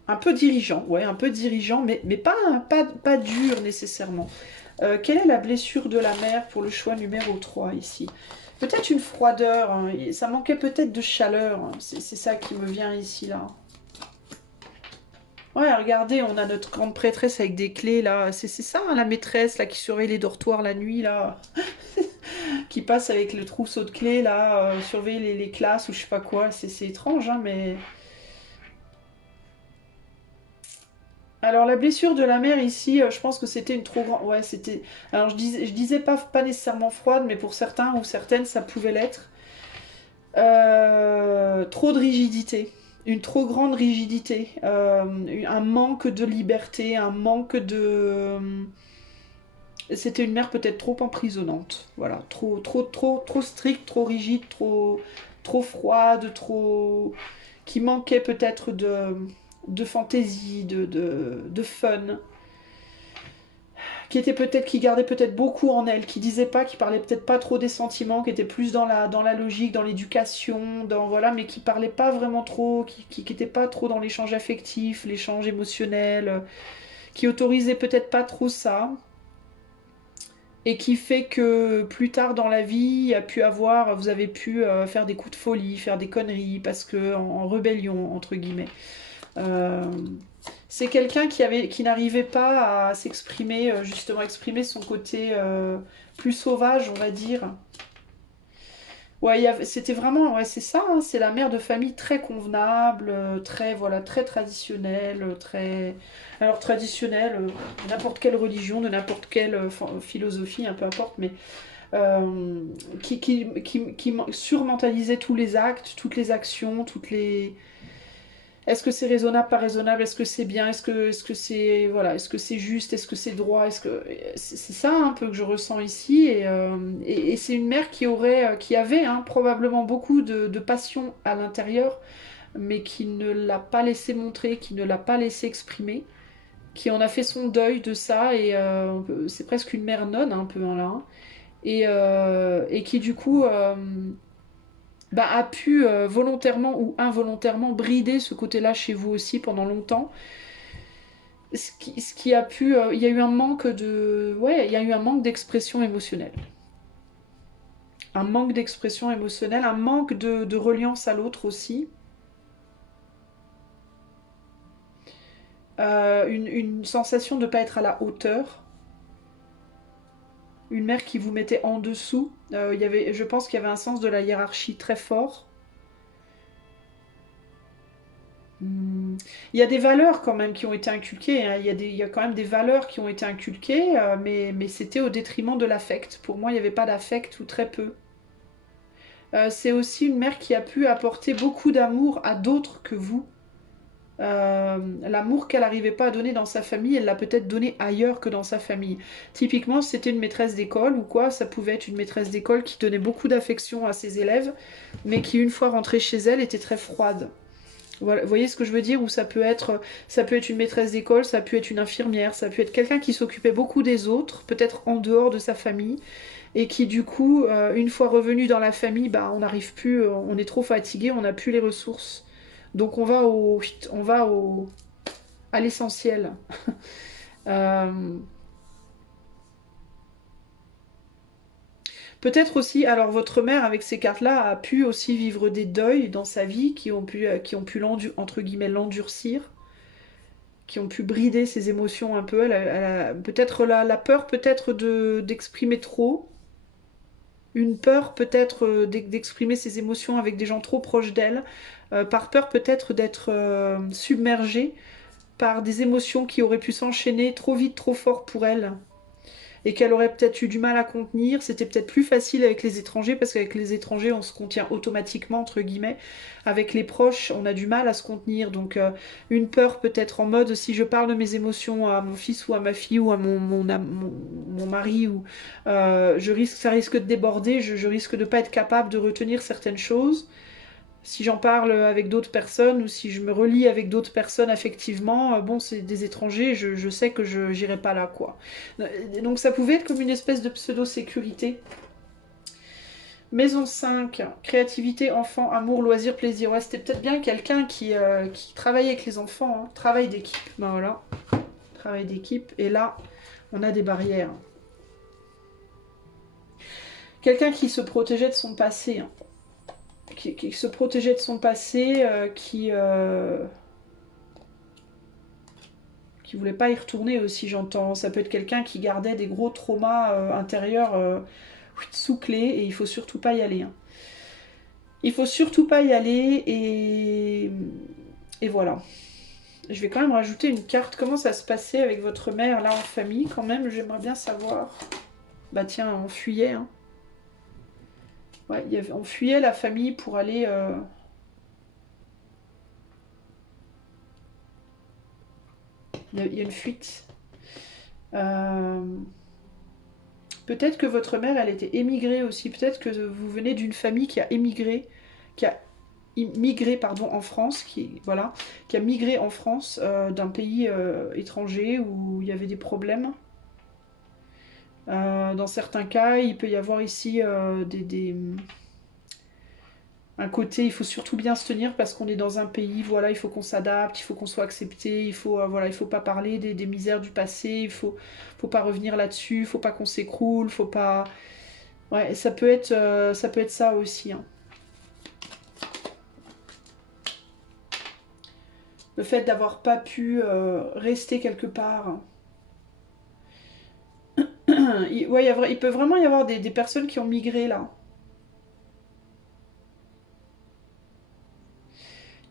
un peu dirigeant, ouais, un peu dirigeant, mais pas dur nécessairement. Quelle est la blessure de la mère pour le choix numéro 3 ici? Peut-être une froideur, hein, ça manquait peut-être de chaleur, hein, c'est ça qui me vient ici, là. Ouais, regardez, on a notre grande prêtresse avec des clés, là, c'est ça, hein, la maîtresse, là, qui surveille les dortoirs la nuit, là, qui passe avec le trousseau de clés, là, surveille les classes, ou je sais pas quoi, c'est étrange, hein, mais... Alors la blessure de la mère ici, je pense que c'était une trop grande... Ouais, c'était... Alors je disais pas nécessairement froide, mais pour certains ou certaines, ça pouvait l'être. Trop de rigidité. Une trop grande rigidité. Un manque de liberté, un manque de... C'était une mère peut-être trop emprisonnante. Voilà, trop stricte, trop rigide, trop froide, trop... qui manquait peut-être de fantaisie, de fun, qui gardait peut-être beaucoup en elle, qui disait pas, qui parlait peut-être pas trop des sentiments, qui était plus dans la logique, dans l'éducation, dans voilà, mais qui parlait pas vraiment trop, qui était pas trop dans l'échange affectif, l'échange émotionnel, qui autorisait peut-être pas trop ça. Et qui fait que plus tard dans la vie, vous avez pu faire des coups de folie, faire des conneries, parce que en rébellion entre guillemets. Euh, c'est quelqu'un qui n'arrivait pas à s'exprimer, justement exprimer son côté plus sauvage, on va dire. Ouais, c'était vraiment, ouais, c'est ça, hein, c'est la mère de famille très convenable, très, voilà, très traditionnelle, très... Alors traditionnelle, n'importe quelle religion, de n'importe quelle philosophie, hein, peu importe, mais qui surmentalisait tous les actes, toutes les actions, toutes les... Est-ce que c'est raisonnable, pas raisonnable? Est-ce que c'est bien? Est-ce que c'est voilà? Est-ce que c'est juste? Est-ce que c'est droit? Est-ce que c'est ça un peu que je ressens ici et c'est une mère qui avait hein, probablement beaucoup de passion à l'intérieur, mais qui ne l'a pas laissé montrer, qui ne l'a pas laissé exprimer, qui en a fait son deuil de ça et c'est presque une mère nonne un peu hein, là hein, et qui du coup bah, a pu volontairement ou involontairement brider ce côté-là chez vous aussi pendant longtemps. Ce qui a pu, il y a eu un manque de, ouais, il y a eu un manque d'expression émotionnelle, un manque d'expression émotionnelle, un manque de reliance à l'autre aussi. une sensation de ne pas être à la hauteur. Une mère qui vous mettait en dessous. Je pense qu'il y avait un sens de la hiérarchie très fort. Il y a des valeurs quand même qui ont été inculquées, hein. Il y a quand même des valeurs qui ont été inculquées, mais c'était au détriment de l'affect. Pour moi, il n'y avait pas d'affect ou très peu. C'est aussi une mère qui a pu apporter beaucoup d'amour à d'autres que vous. L'amour qu'elle n'arrivait pas à donner dans sa famille, elle l'a peut-être donné ailleurs que dans sa famille. Typiquement, si c'était une maîtresse d'école ou quoi, ça pouvait être une maîtresse d'école qui donnait beaucoup d'affection à ses élèves, mais qui, une fois rentrée chez elle, était très froide. Voilà, vous voyez ce que je veux dire? Ou ça peut être une maîtresse d'école, ça peut être une infirmière, ça peut être quelqu'un qui s'occupait beaucoup des autres, peut-être en dehors de sa famille, et qui du coup, une fois revenu dans la famille, bah, on n'arrive plus, on est trop fatigué, on n'a plus les ressources. Donc on va à l'essentiel. Euh, Peut-être aussi, alors votre mère avec ces cartes-là a pu aussi vivre des deuils dans sa vie qui ont pu entre guillemets l'endurcir, qui ont pu brider ses émotions un peu. Peut-être la peur peut-être d'exprimer trop, une peur peut-être d'exprimer ses émotions avec des gens trop proches d'elle, par peur peut-être d'être submergée par des émotions qui auraient pu s'enchaîner trop vite, trop fort pour elle, et qu'elle aurait peut-être eu du mal à contenir. C'était peut-être plus facile avec les étrangers, parce qu'avec les étrangers, on se contient automatiquement, entre guillemets. Avec les proches, on a du mal à se contenir. Donc une peur peut-être en mode, si je parle de mes émotions à mon fils ou à ma fille ou à mon mari, ou, ça risque de déborder, je risque de ne pas être capable de retenir certaines choses. Si j'en parle avec d'autres personnes ou si je me relie avec d'autres personnes affectivement, bon, c'est des étrangers, je sais que je n'irai pas là, quoi. Donc ça pouvait être comme une espèce de pseudo-sécurité. Maison 5, créativité, enfant, amour, loisir, plaisir. Ouais, c'était peut-être bien quelqu'un qui travaillait avec les enfants, hein. Travail d'équipe, ben voilà. Travail d'équipe, et là, on a des barrières. Quelqu'un qui se protégeait de son passé, hein. Qui se protégeait de son passé, qui voulait pas y retourner aussi, j'entends. Ça peut être quelqu'un qui gardait des gros traumas intérieurs sous clé, et il faut surtout pas y aller, hein. Il faut surtout pas y aller, et voilà. Je vais quand même rajouter une carte. Comment ça se passait avec votre mère là en famille quand même? J'aimerais bien savoir. Bah tiens, on fuyait, hein. Ouais, on fuyait la famille pour aller... Il y a une fuite. Euh, Peut-être que votre mère, elle était émigrée aussi. Peut-être que vous venez d'une famille qui a émigré, qui a migré pardon, en France, voilà, qui a migré en France d'un pays étranger où il y avait des problèmes. Dans certains cas, il peut y avoir ici un côté, il faut surtout bien se tenir parce qu'on est dans un pays, voilà, il faut qu'on s'adapte, il faut qu'on soit accepté, voilà, il faut pas parler des misères du passé, faut pas revenir là-dessus, il faut pas qu'on s'écroule, faut pas... Ouais, ça peut être ça aussi, hein. Le fait d'avoir pas pu rester quelque part. Ouais, il peut vraiment y avoir des personnes qui ont migré là.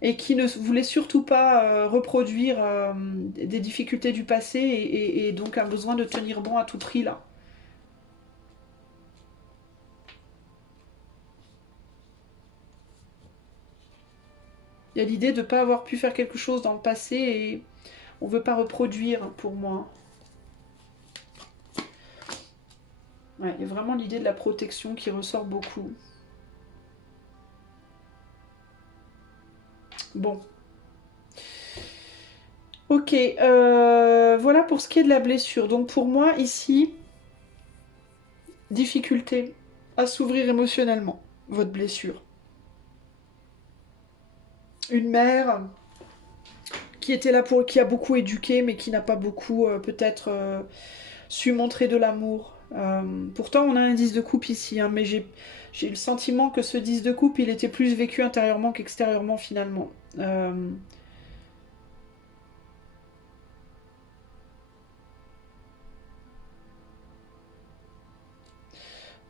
Et qui ne voulaient surtout pas reproduire des difficultés du passé, et donc un besoin de tenir bon à tout prix là. Il y a l'idée de ne pas avoir pu faire quelque chose dans le passé, et on ne veut pas reproduire pour moi. Ouais, il y a vraiment l'idée de la protection qui ressort beaucoup. Bon. Ok, voilà pour ce qui est de la blessure. Donc pour moi, ici, difficulté à s'ouvrir émotionnellement, votre blessure. Une mère qui était là pour, qui a beaucoup éduqué, mais qui n'a pas beaucoup peut-être su montrer de l'amour. Pourtant, on a un 10 de coupe ici, hein, mais j'ai le sentiment que ce 10 de coupe, il était plus vécu intérieurement qu'extérieurement finalement.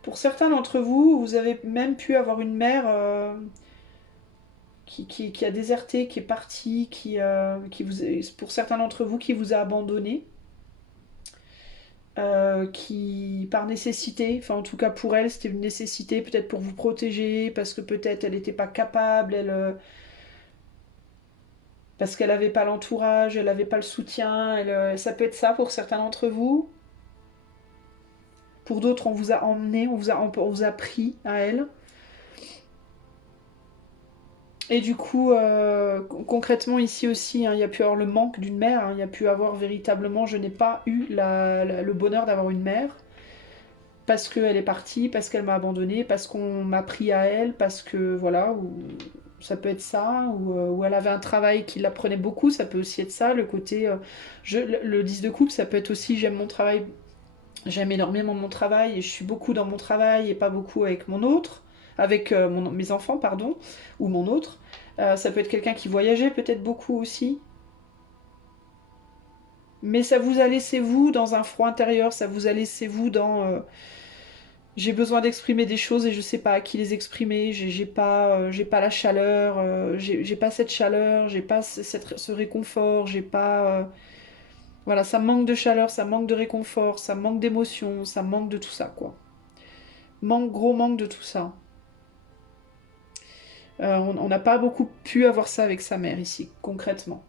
Pour certains d'entre vous, vous avez même pu avoir une mère qui a déserté, qui est partie, pour certains d'entre vous, qui vous a abandonné, qui par nécessité, enfin en tout cas pour elle, c'était une nécessité, peut-être pour vous protéger, parce que peut-être elle n'était pas capable, parce qu'elle n'avait pas l'entourage, elle n'avait pas le soutien, ça peut être ça pour certains d'entre vous. Pour d'autres, on vous a emmené, on vous a pris à elle. Et du coup, concrètement ici aussi, hein, il y a pu avoir le manque d'une mère, hein, il y a pu avoir véritablement, je n'ai pas eu le bonheur d'avoir une mère, parce qu'elle est partie, parce qu'elle m'a abandonnée, parce qu'on m'a pris à elle, parce que voilà, ou ça peut être ça, ou elle avait un travail qui la prenait beaucoup, ça peut aussi être ça, le côté, le 10 de couple, ça peut être aussi j'aime mon travail, j'aime énormément mon travail, et je suis beaucoup dans mon travail, et pas beaucoup avec mon autre, avec mes enfants, pardon, ou mon autre. Ça peut être quelqu'un qui voyageait peut-être beaucoup aussi. Mais ça vous a laissé vous dans un froid intérieur, ça vous a laissé vous dans j'ai besoin d'exprimer des choses et je sais pas à qui les exprimer, j'ai pas la chaleur, j'ai pas cette chaleur, j'ai pas ce réconfort, j'ai pas voilà, ça manque de chaleur, ça manque de réconfort, ça manque d'émotion, ça manque de tout ça quoi. Gros manque de tout ça. On n'a pas beaucoup pu avoir ça avec sa mère ici, concrètement.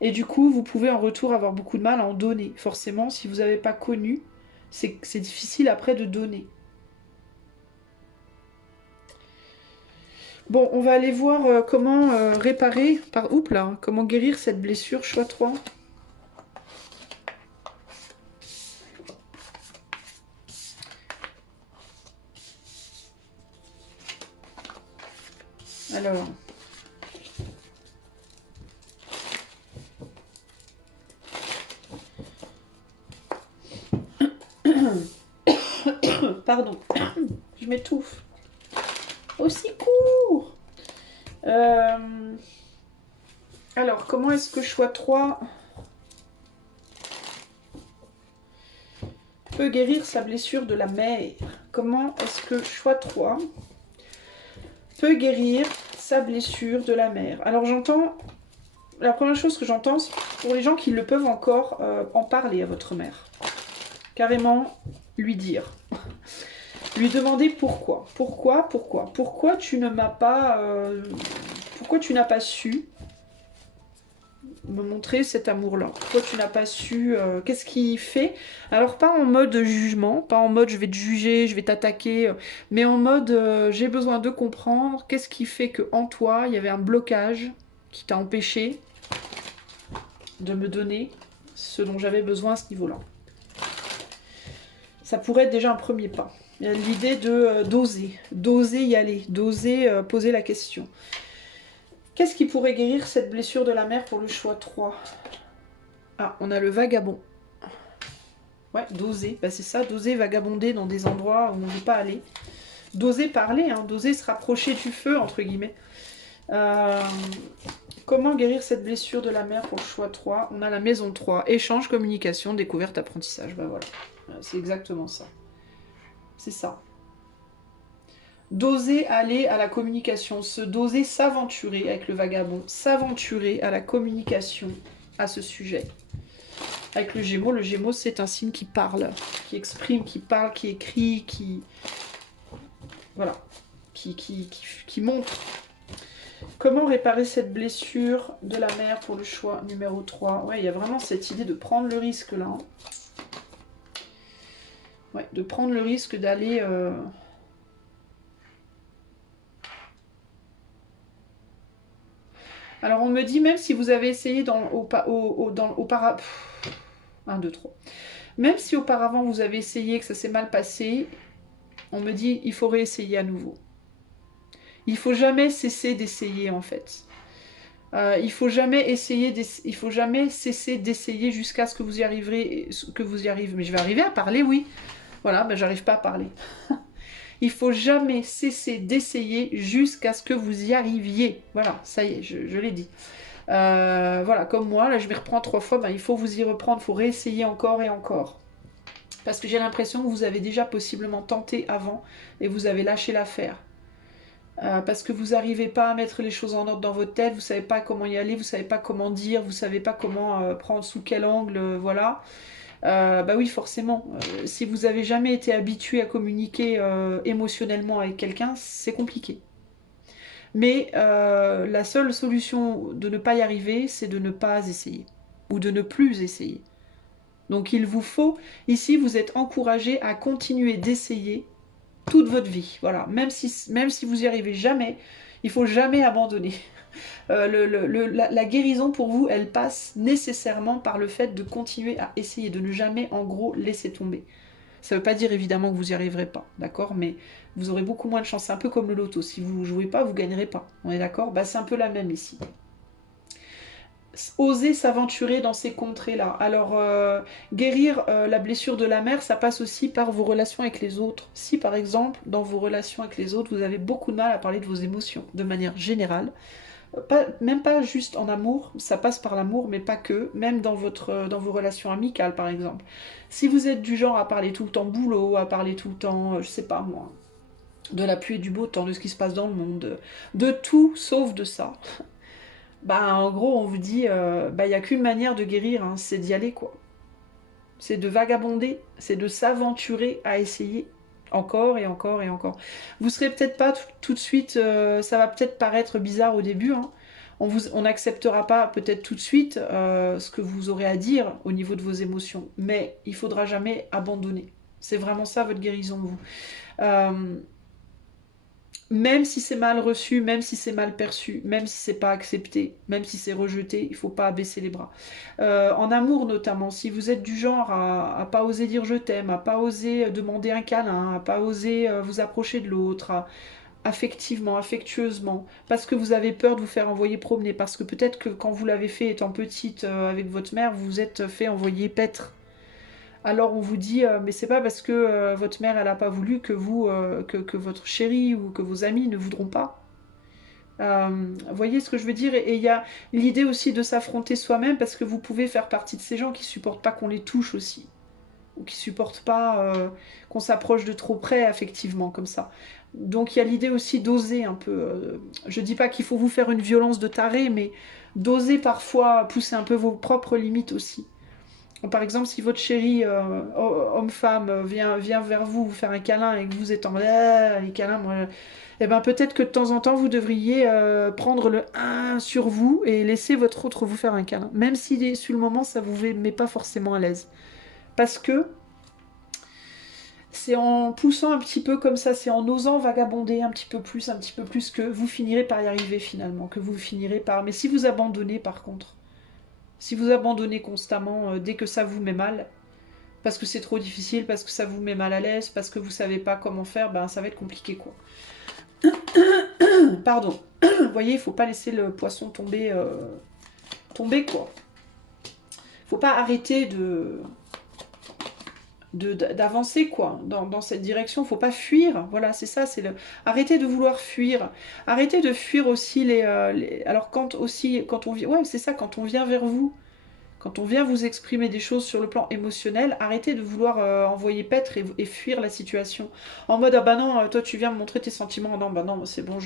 Et du coup, vous pouvez en retour avoir beaucoup de mal à en donner. Forcément, si vous n'avez pas connu, c'est difficile après de donner. Bon, on va aller voir comment réparer, oups là, comment guérir cette blessure, choix 3. Alors. Pardon, je m'étouffe. Aussi court. Alors, comment est-ce que choix 3 peut guérir sa blessure de la mère? Comment est-ce que choix 3 peut guérir sa blessure de la mère? Alors j'entends, la première chose que j'entends, c'est pour les gens qui le peuvent encore, en parler à votre mère. Carrément lui dire. Lui demander pourquoi. Pourquoi tu ne m'as pas... pourquoi tu n'as pas su me montrer cet amour-là? Pourquoi tu n'as pas su... qu'est-ce qui fait? Alors pas en mode jugement, pas en mode je vais te juger, je vais t'attaquer, mais en mode j'ai besoin de comprendre qu'est-ce qui fait que en toi, il y avait un blocage qui t'a empêché de me donner ce dont j'avais besoin à ce niveau-là. Ça pourrait être déjà un premier pas. Il y a l'idée de d'oser y aller, d'oser poser la question. Qu'est-ce qui pourrait guérir cette blessure de la mère pour le choix 3? Ah, on a le vagabond. Ouais, d'oser, bah c'est ça, d'oser vagabonder dans des endroits où on ne veut pas aller. D'oser parler, hein, d'oser se rapprocher du feu, entre guillemets. Comment guérir cette blessure de la mère pour le choix 3? On a la maison 3, échange, communication, découverte, apprentissage. Bah voilà, c'est exactement ça. C'est ça. D'oser aller à la communication, d'oser s'aventurer avec le vagabond, s'aventurer à la communication à ce sujet. Avec le Gémeaux c'est un signe qui parle, qui exprime, qui parle, qui écrit, qui... Voilà, qui montre. Comment réparer cette blessure de la mère pour le choix numéro 3? Ouais, il y a vraiment cette idée de prendre le risque là. Hein. Ouais, de prendre le risque d'aller... Alors on me dit, même si vous avez essayé auparavant... 1, 2, 3. Même si auparavant vous avez essayé, que ça s'est mal passé, on me dit, il faut réessayer à nouveau. Il faut jamais cesser d'essayer en fait. Il faut jamais cesser d'essayer jusqu'à ce que vous y arriverez, Mais je vais arriver à parler, oui. Voilà, ben j'arrive pas à parler. Il faut jamais cesser d'essayer jusqu'à ce que vous y arriviez. Voilà, ça y est, je l'ai dit. Voilà, comme moi, là je m'y reprends 3 fois, ben, il faut vous y reprendre, il faut réessayer encore et encore. Parce que j'ai l'impression que vous avez déjà possiblement tenté avant et vous avez lâché l'affaire. Parce que vous n'arrivez pas à mettre les choses en ordre dans votre tête, vous ne savez pas comment y aller, vous ne savez pas comment dire, vous ne savez pas comment prendre sous quel angle, voilà. Bah oui, forcément. Si vous avez jamais été habitué à communiquer émotionnellement avec quelqu'un, c'est compliqué. Mais la seule solution de ne pas y arriver, c'est de ne pas essayer. Ou de ne plus essayer. Donc il vous faut, ici vous êtes encouragé à continuer d'essayer toute votre vie. Voilà, même si vous n'y arrivez jamais, il faut jamais abandonner. La guérison pour vous, elle passe nécessairement par le fait de continuer à essayer, de ne jamais en gros laisser tomber. Ça ne veut pas dire évidemment que vous n'y arriverez pas, d'accord, mais vous aurez beaucoup moins de chance. C'est un peu comme le loto, si vous ne jouez pas, vous ne gagnerez pas. On est d'accord? Bah, c'est un peu la même ici. Oser s'aventurer dans ces contrées-là. Alors, guérir la blessure de la mère, ça passe aussi par vos relations avec les autres. Si, par exemple, dans vos relations avec les autres, vous avez beaucoup de mal à parler de vos émotions, de manière générale, même pas juste en amour, ça passe par l'amour, mais pas que, même dans vos relations amicales, par exemple. Si vous êtes du genre à parler tout le temps boulot, à parler tout le temps, je sais pas moi, de la pluie et du beau temps, de ce qui se passe dans le monde, de tout sauf de ça, bah en gros on vous dit, bah il n'y a qu'une manière de guérir, hein, c'est d'y aller quoi. C'est de vagabonder, c'est de s'aventurer à essayer encore et encore et encore. Vous serez peut-être pas tout de suite, ça va peut-être paraître bizarre au début, hein. On n'acceptera pas peut-être tout de suite ce que vous aurez à dire au niveau de vos émotions, mais il faudra jamais abandonner. C'est vraiment ça votre guérison, vous. Euh, Même si c'est mal reçu, même si c'est mal perçu, même si c'est pas accepté, même si c'est rejeté, il faut pas baisser les bras. En amour notamment, si vous êtes du genre à pas oser dire je t'aime, à pas oser demander un câlin, à pas oser vous approcher de l'autre, affectivement, affectueusement, parce que vous avez peur de vous faire envoyer promener, parce que peut-être que quand vous l'avez fait étant petite avec votre mère, vous vous êtes fait envoyer paître. Alors on vous dit, mais c'est pas parce que votre mère elle a pas voulu que vous, que votre chéri ou que vos amis ne voudront pas. Vous voyez ce que je veux dire? Et il y a l'idée aussi de s'affronter soi-même parce que vous pouvez faire partie de ces gens qui supportent pas qu'on les touche aussi. Ou qui supportent pas qu'on s'approche de trop près affectivement comme ça. Donc il y a l'idée aussi d'oser un peu. Je dis pas qu'il faut vous faire une violence de taré, mais d'oser parfois pousser un peu vos propres limites aussi. Par exemple, si votre chéri homme-femme vient vers vous, vous faire un câlin et que vous êtes en mode les câlins, moi, eh ben peut-être que de temps en temps vous devriez prendre le 1 sur vous et laisser votre autre vous faire un câlin, même si sur le moment ça vous met pas forcément à l'aise, parce que c'est en poussant un petit peu comme ça, c'est en osant vagabonder un petit peu plus que vous finirez par y arriver finalement, que vous finirez par. Mais si vous abandonnez par contre, si vous abandonnez constamment dès que ça vous met mal, parce que c'est trop difficile, parce que ça vous met mal à l'aise, parce que vous savez pas comment faire, ben ça va être compliqué quoi. Pardon. Vous voyez, il faut pas laisser le poisson tomber, tomber quoi. Faut pas arrêter d'avancer quoi dans cette direction, faut pas fuir, voilà c'est ça, c'est le arrêtez de vouloir fuir, arrêtez de fuir aussi alors quand on vient, ouais c'est ça, quand on vient vers vous, quand on vient vous exprimer des choses sur le plan émotionnel, arrêtez de vouloir envoyer paître et fuir la situation. En mode, ah bah non, toi tu viens me montrer tes sentiments. Non, bah non, c'est bon,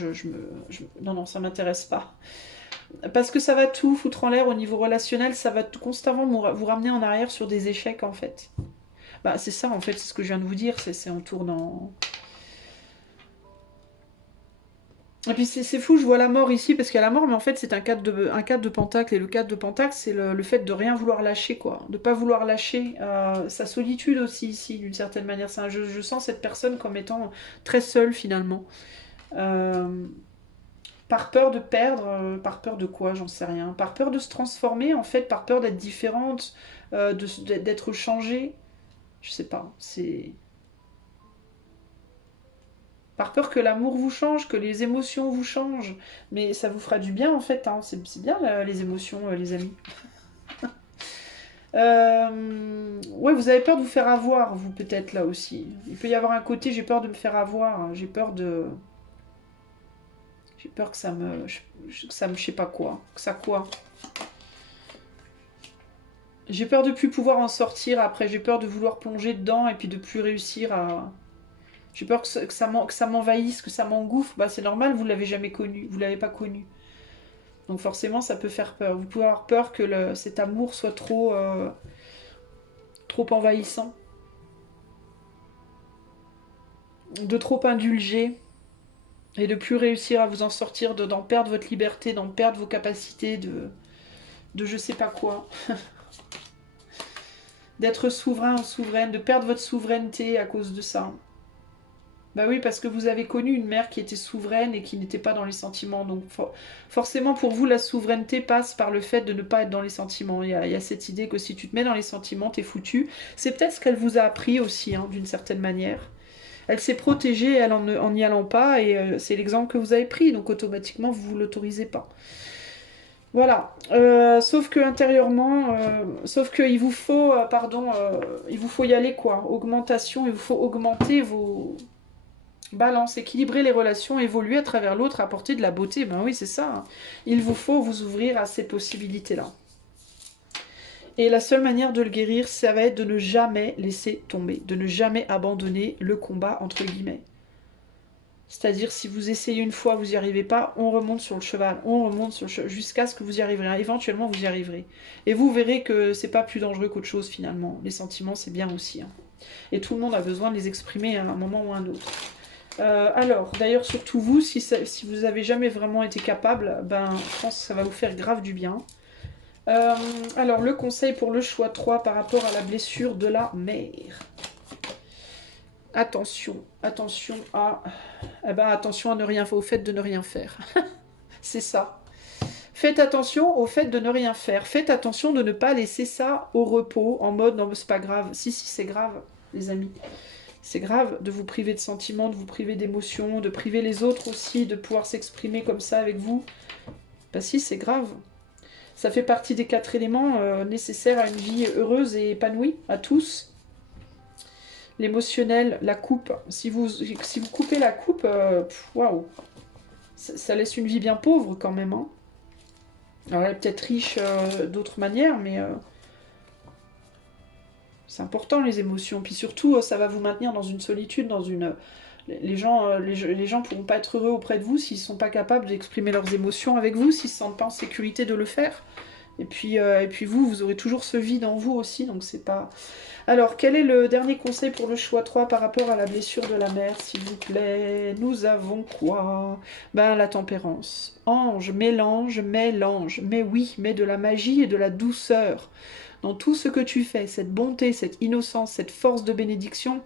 non, non, ça m'intéresse pas. Parce que ça va tout foutre en l'air au niveau relationnel, ça va constamment vous ramener en arrière sur des échecs en fait. Bah c'est ça en fait, c'est ce que je viens de vous dire, c'est en tournant. Et puis c'est fou, je vois la mort ici, parce qu'il y a la mort, mais en fait c'est un cadre de pentacle, et le cadre de pentacle c'est le fait de rien vouloir lâcher, quoi. De pas vouloir lâcher sa solitude aussi ici, d'une certaine manière. Je sens cette personne comme étant très seule finalement. Euh, Par peur de perdre, par peur de quoi, j'en sais rien. Par peur de se transformer, en fait, par peur d'être différente, d'être changée. Je sais pas, c'est... Par peur que l'amour vous change, que les émotions vous changent. Mais ça vous fera du bien en fait, hein. C'est bien les émotions, les amis. Ouais, vous avez peur de vous faire avoir, vous peut-être là aussi. Il peut y avoir un côté, j'ai peur de me faire avoir, hein. J'ai peur de... J'ai peur que ça me... Je sais pas quoi. Que ça quoi. J'ai peur de plus pouvoir en sortir après. J'ai peur de vouloir plonger dedans et puis de plus réussir à... J'ai peur que ça m'envahisse, que ça m'engouffre. Bah c'est normal, vous l'avez jamais connu, vous l'avez pas connu. Donc forcément ça peut faire peur. Vous pouvez avoir peur que cet amour soit trop envahissant. De trop indulger. Et de plus réussir à vous en sortir, d'en perdre votre liberté, d'en perdre vos capacités, de je sais pas quoi. D'être souverain ou souveraine, de perdre votre souveraineté à cause de ça. Bah oui, parce que vous avez connu une mère qui était souveraine et qui n'était pas dans les sentiments. Donc forcément, pour vous, la souveraineté passe par le fait de ne pas être dans les sentiments. Il y a cette idée que si tu te mets dans les sentiments, t'es foutu. C'est peut-être ce qu'elle vous a appris aussi, hein, d'une certaine manière. Elle s'est protégée elle, en n'y allant pas, et c'est l'exemple que vous avez pris, donc automatiquement, vous ne l'autorisez pas. Voilà. Sauf que intérieurement, sauf qu'il vous faut, il vous faut y aller, quoi. Augmentation, il vous faut augmenter vos balances, équilibrer les relations, évoluer à travers l'autre, apporter de la beauté. Ben oui, c'est ça, hein. Il vous faut vous ouvrir à ces possibilités-là. Et la seule manière de le guérir, ça va être de ne jamais laisser tomber, de ne jamais abandonner le combat, entre guillemets. C'est-à-dire, si vous essayez une fois, vous n'y arrivez pas, on remonte sur le cheval, on remonte sur le cheval, jusqu'à ce que vous y arriverez. Éventuellement, vous y arriverez. Et vous verrez que c'est pas plus dangereux qu'autre chose, finalement. Les sentiments, c'est bien aussi, hein. Et tout le monde a besoin de les exprimer à un moment ou à un autre. Alors, d'ailleurs, surtout vous, si vous avez jamais vraiment été capable, ben, je pense que ça va vous faire grave du bien. Alors, le conseil pour le choix 3 par rapport à la blessure de la mère. Attention, attention à... Eh ben, attention à ne rien faire, au fait de ne rien faire. C'est ça. Faites attention au fait de ne rien faire. Faites attention de ne pas laisser ça au repos, en mode, non mais c'est pas grave. Si, c'est grave, les amis. C'est grave de vous priver de sentiments, de vous priver d'émotions, de priver les autres aussi, de pouvoir s'exprimer comme ça avec vous. Bah si, c'est grave. Ça fait partie des 4 éléments nécessaires à une vie heureuse et épanouie, à tous. L'émotionnel, la coupe. Si vous coupez la coupe, waouh, ça laisse une vie bien pauvre quand même, hein. Alors elle est peut-être riche d'autres manières, mais c'est important les émotions. Puis surtout, ça va vous maintenir dans une solitude, dans une... Les gens pourront pas être heureux auprès de vous s'ils sont pas capables d'exprimer leurs émotions avec vous, s'ils se sentent pas en sécurité de le faire. Et puis vous aurez toujours ce vide en vous aussi, donc c'est pas... Alors, quel est le dernier conseil pour le choix 3 par rapport à la blessure de la mère, s'il vous plaît? Nous avons quoi? Ben, la tempérance. Ange, mélange, mélange. Mais oui, mets de la magie et de la douceur dans tout ce que tu fais. Cette bonté, cette innocence, cette force de bénédiction,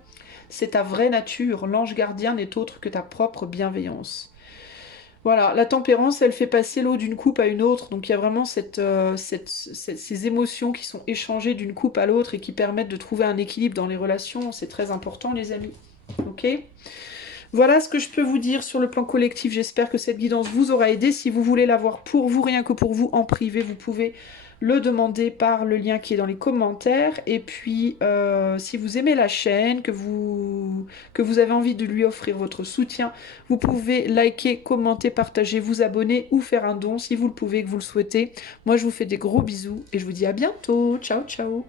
c'est ta vraie nature. L'ange gardien n'est autre que ta propre bienveillance. Voilà, la tempérance, elle fait passer l'eau d'une coupe à une autre. Donc il y a vraiment ces émotions qui sont échangées d'une coupe à l'autre et qui permettent de trouver un équilibre dans les relations. C'est très important, les amis. Ok ? Voilà ce que je peux vous dire sur le plan collectif. J'espère que cette guidance vous aura aidé. Si vous voulez l'avoir pour vous, rien que pour vous, en privé, vous pouvez le demander par le lien qui est dans les commentaires. Et puis, si vous aimez la chaîne, que vous avez envie de lui offrir votre soutien, vous pouvez liker, commenter, partager, vous abonner ou faire un don si vous le pouvez, que vous le souhaitez. Moi, je vous fais des gros bisous et je vous dis à bientôt. Ciao, ciao.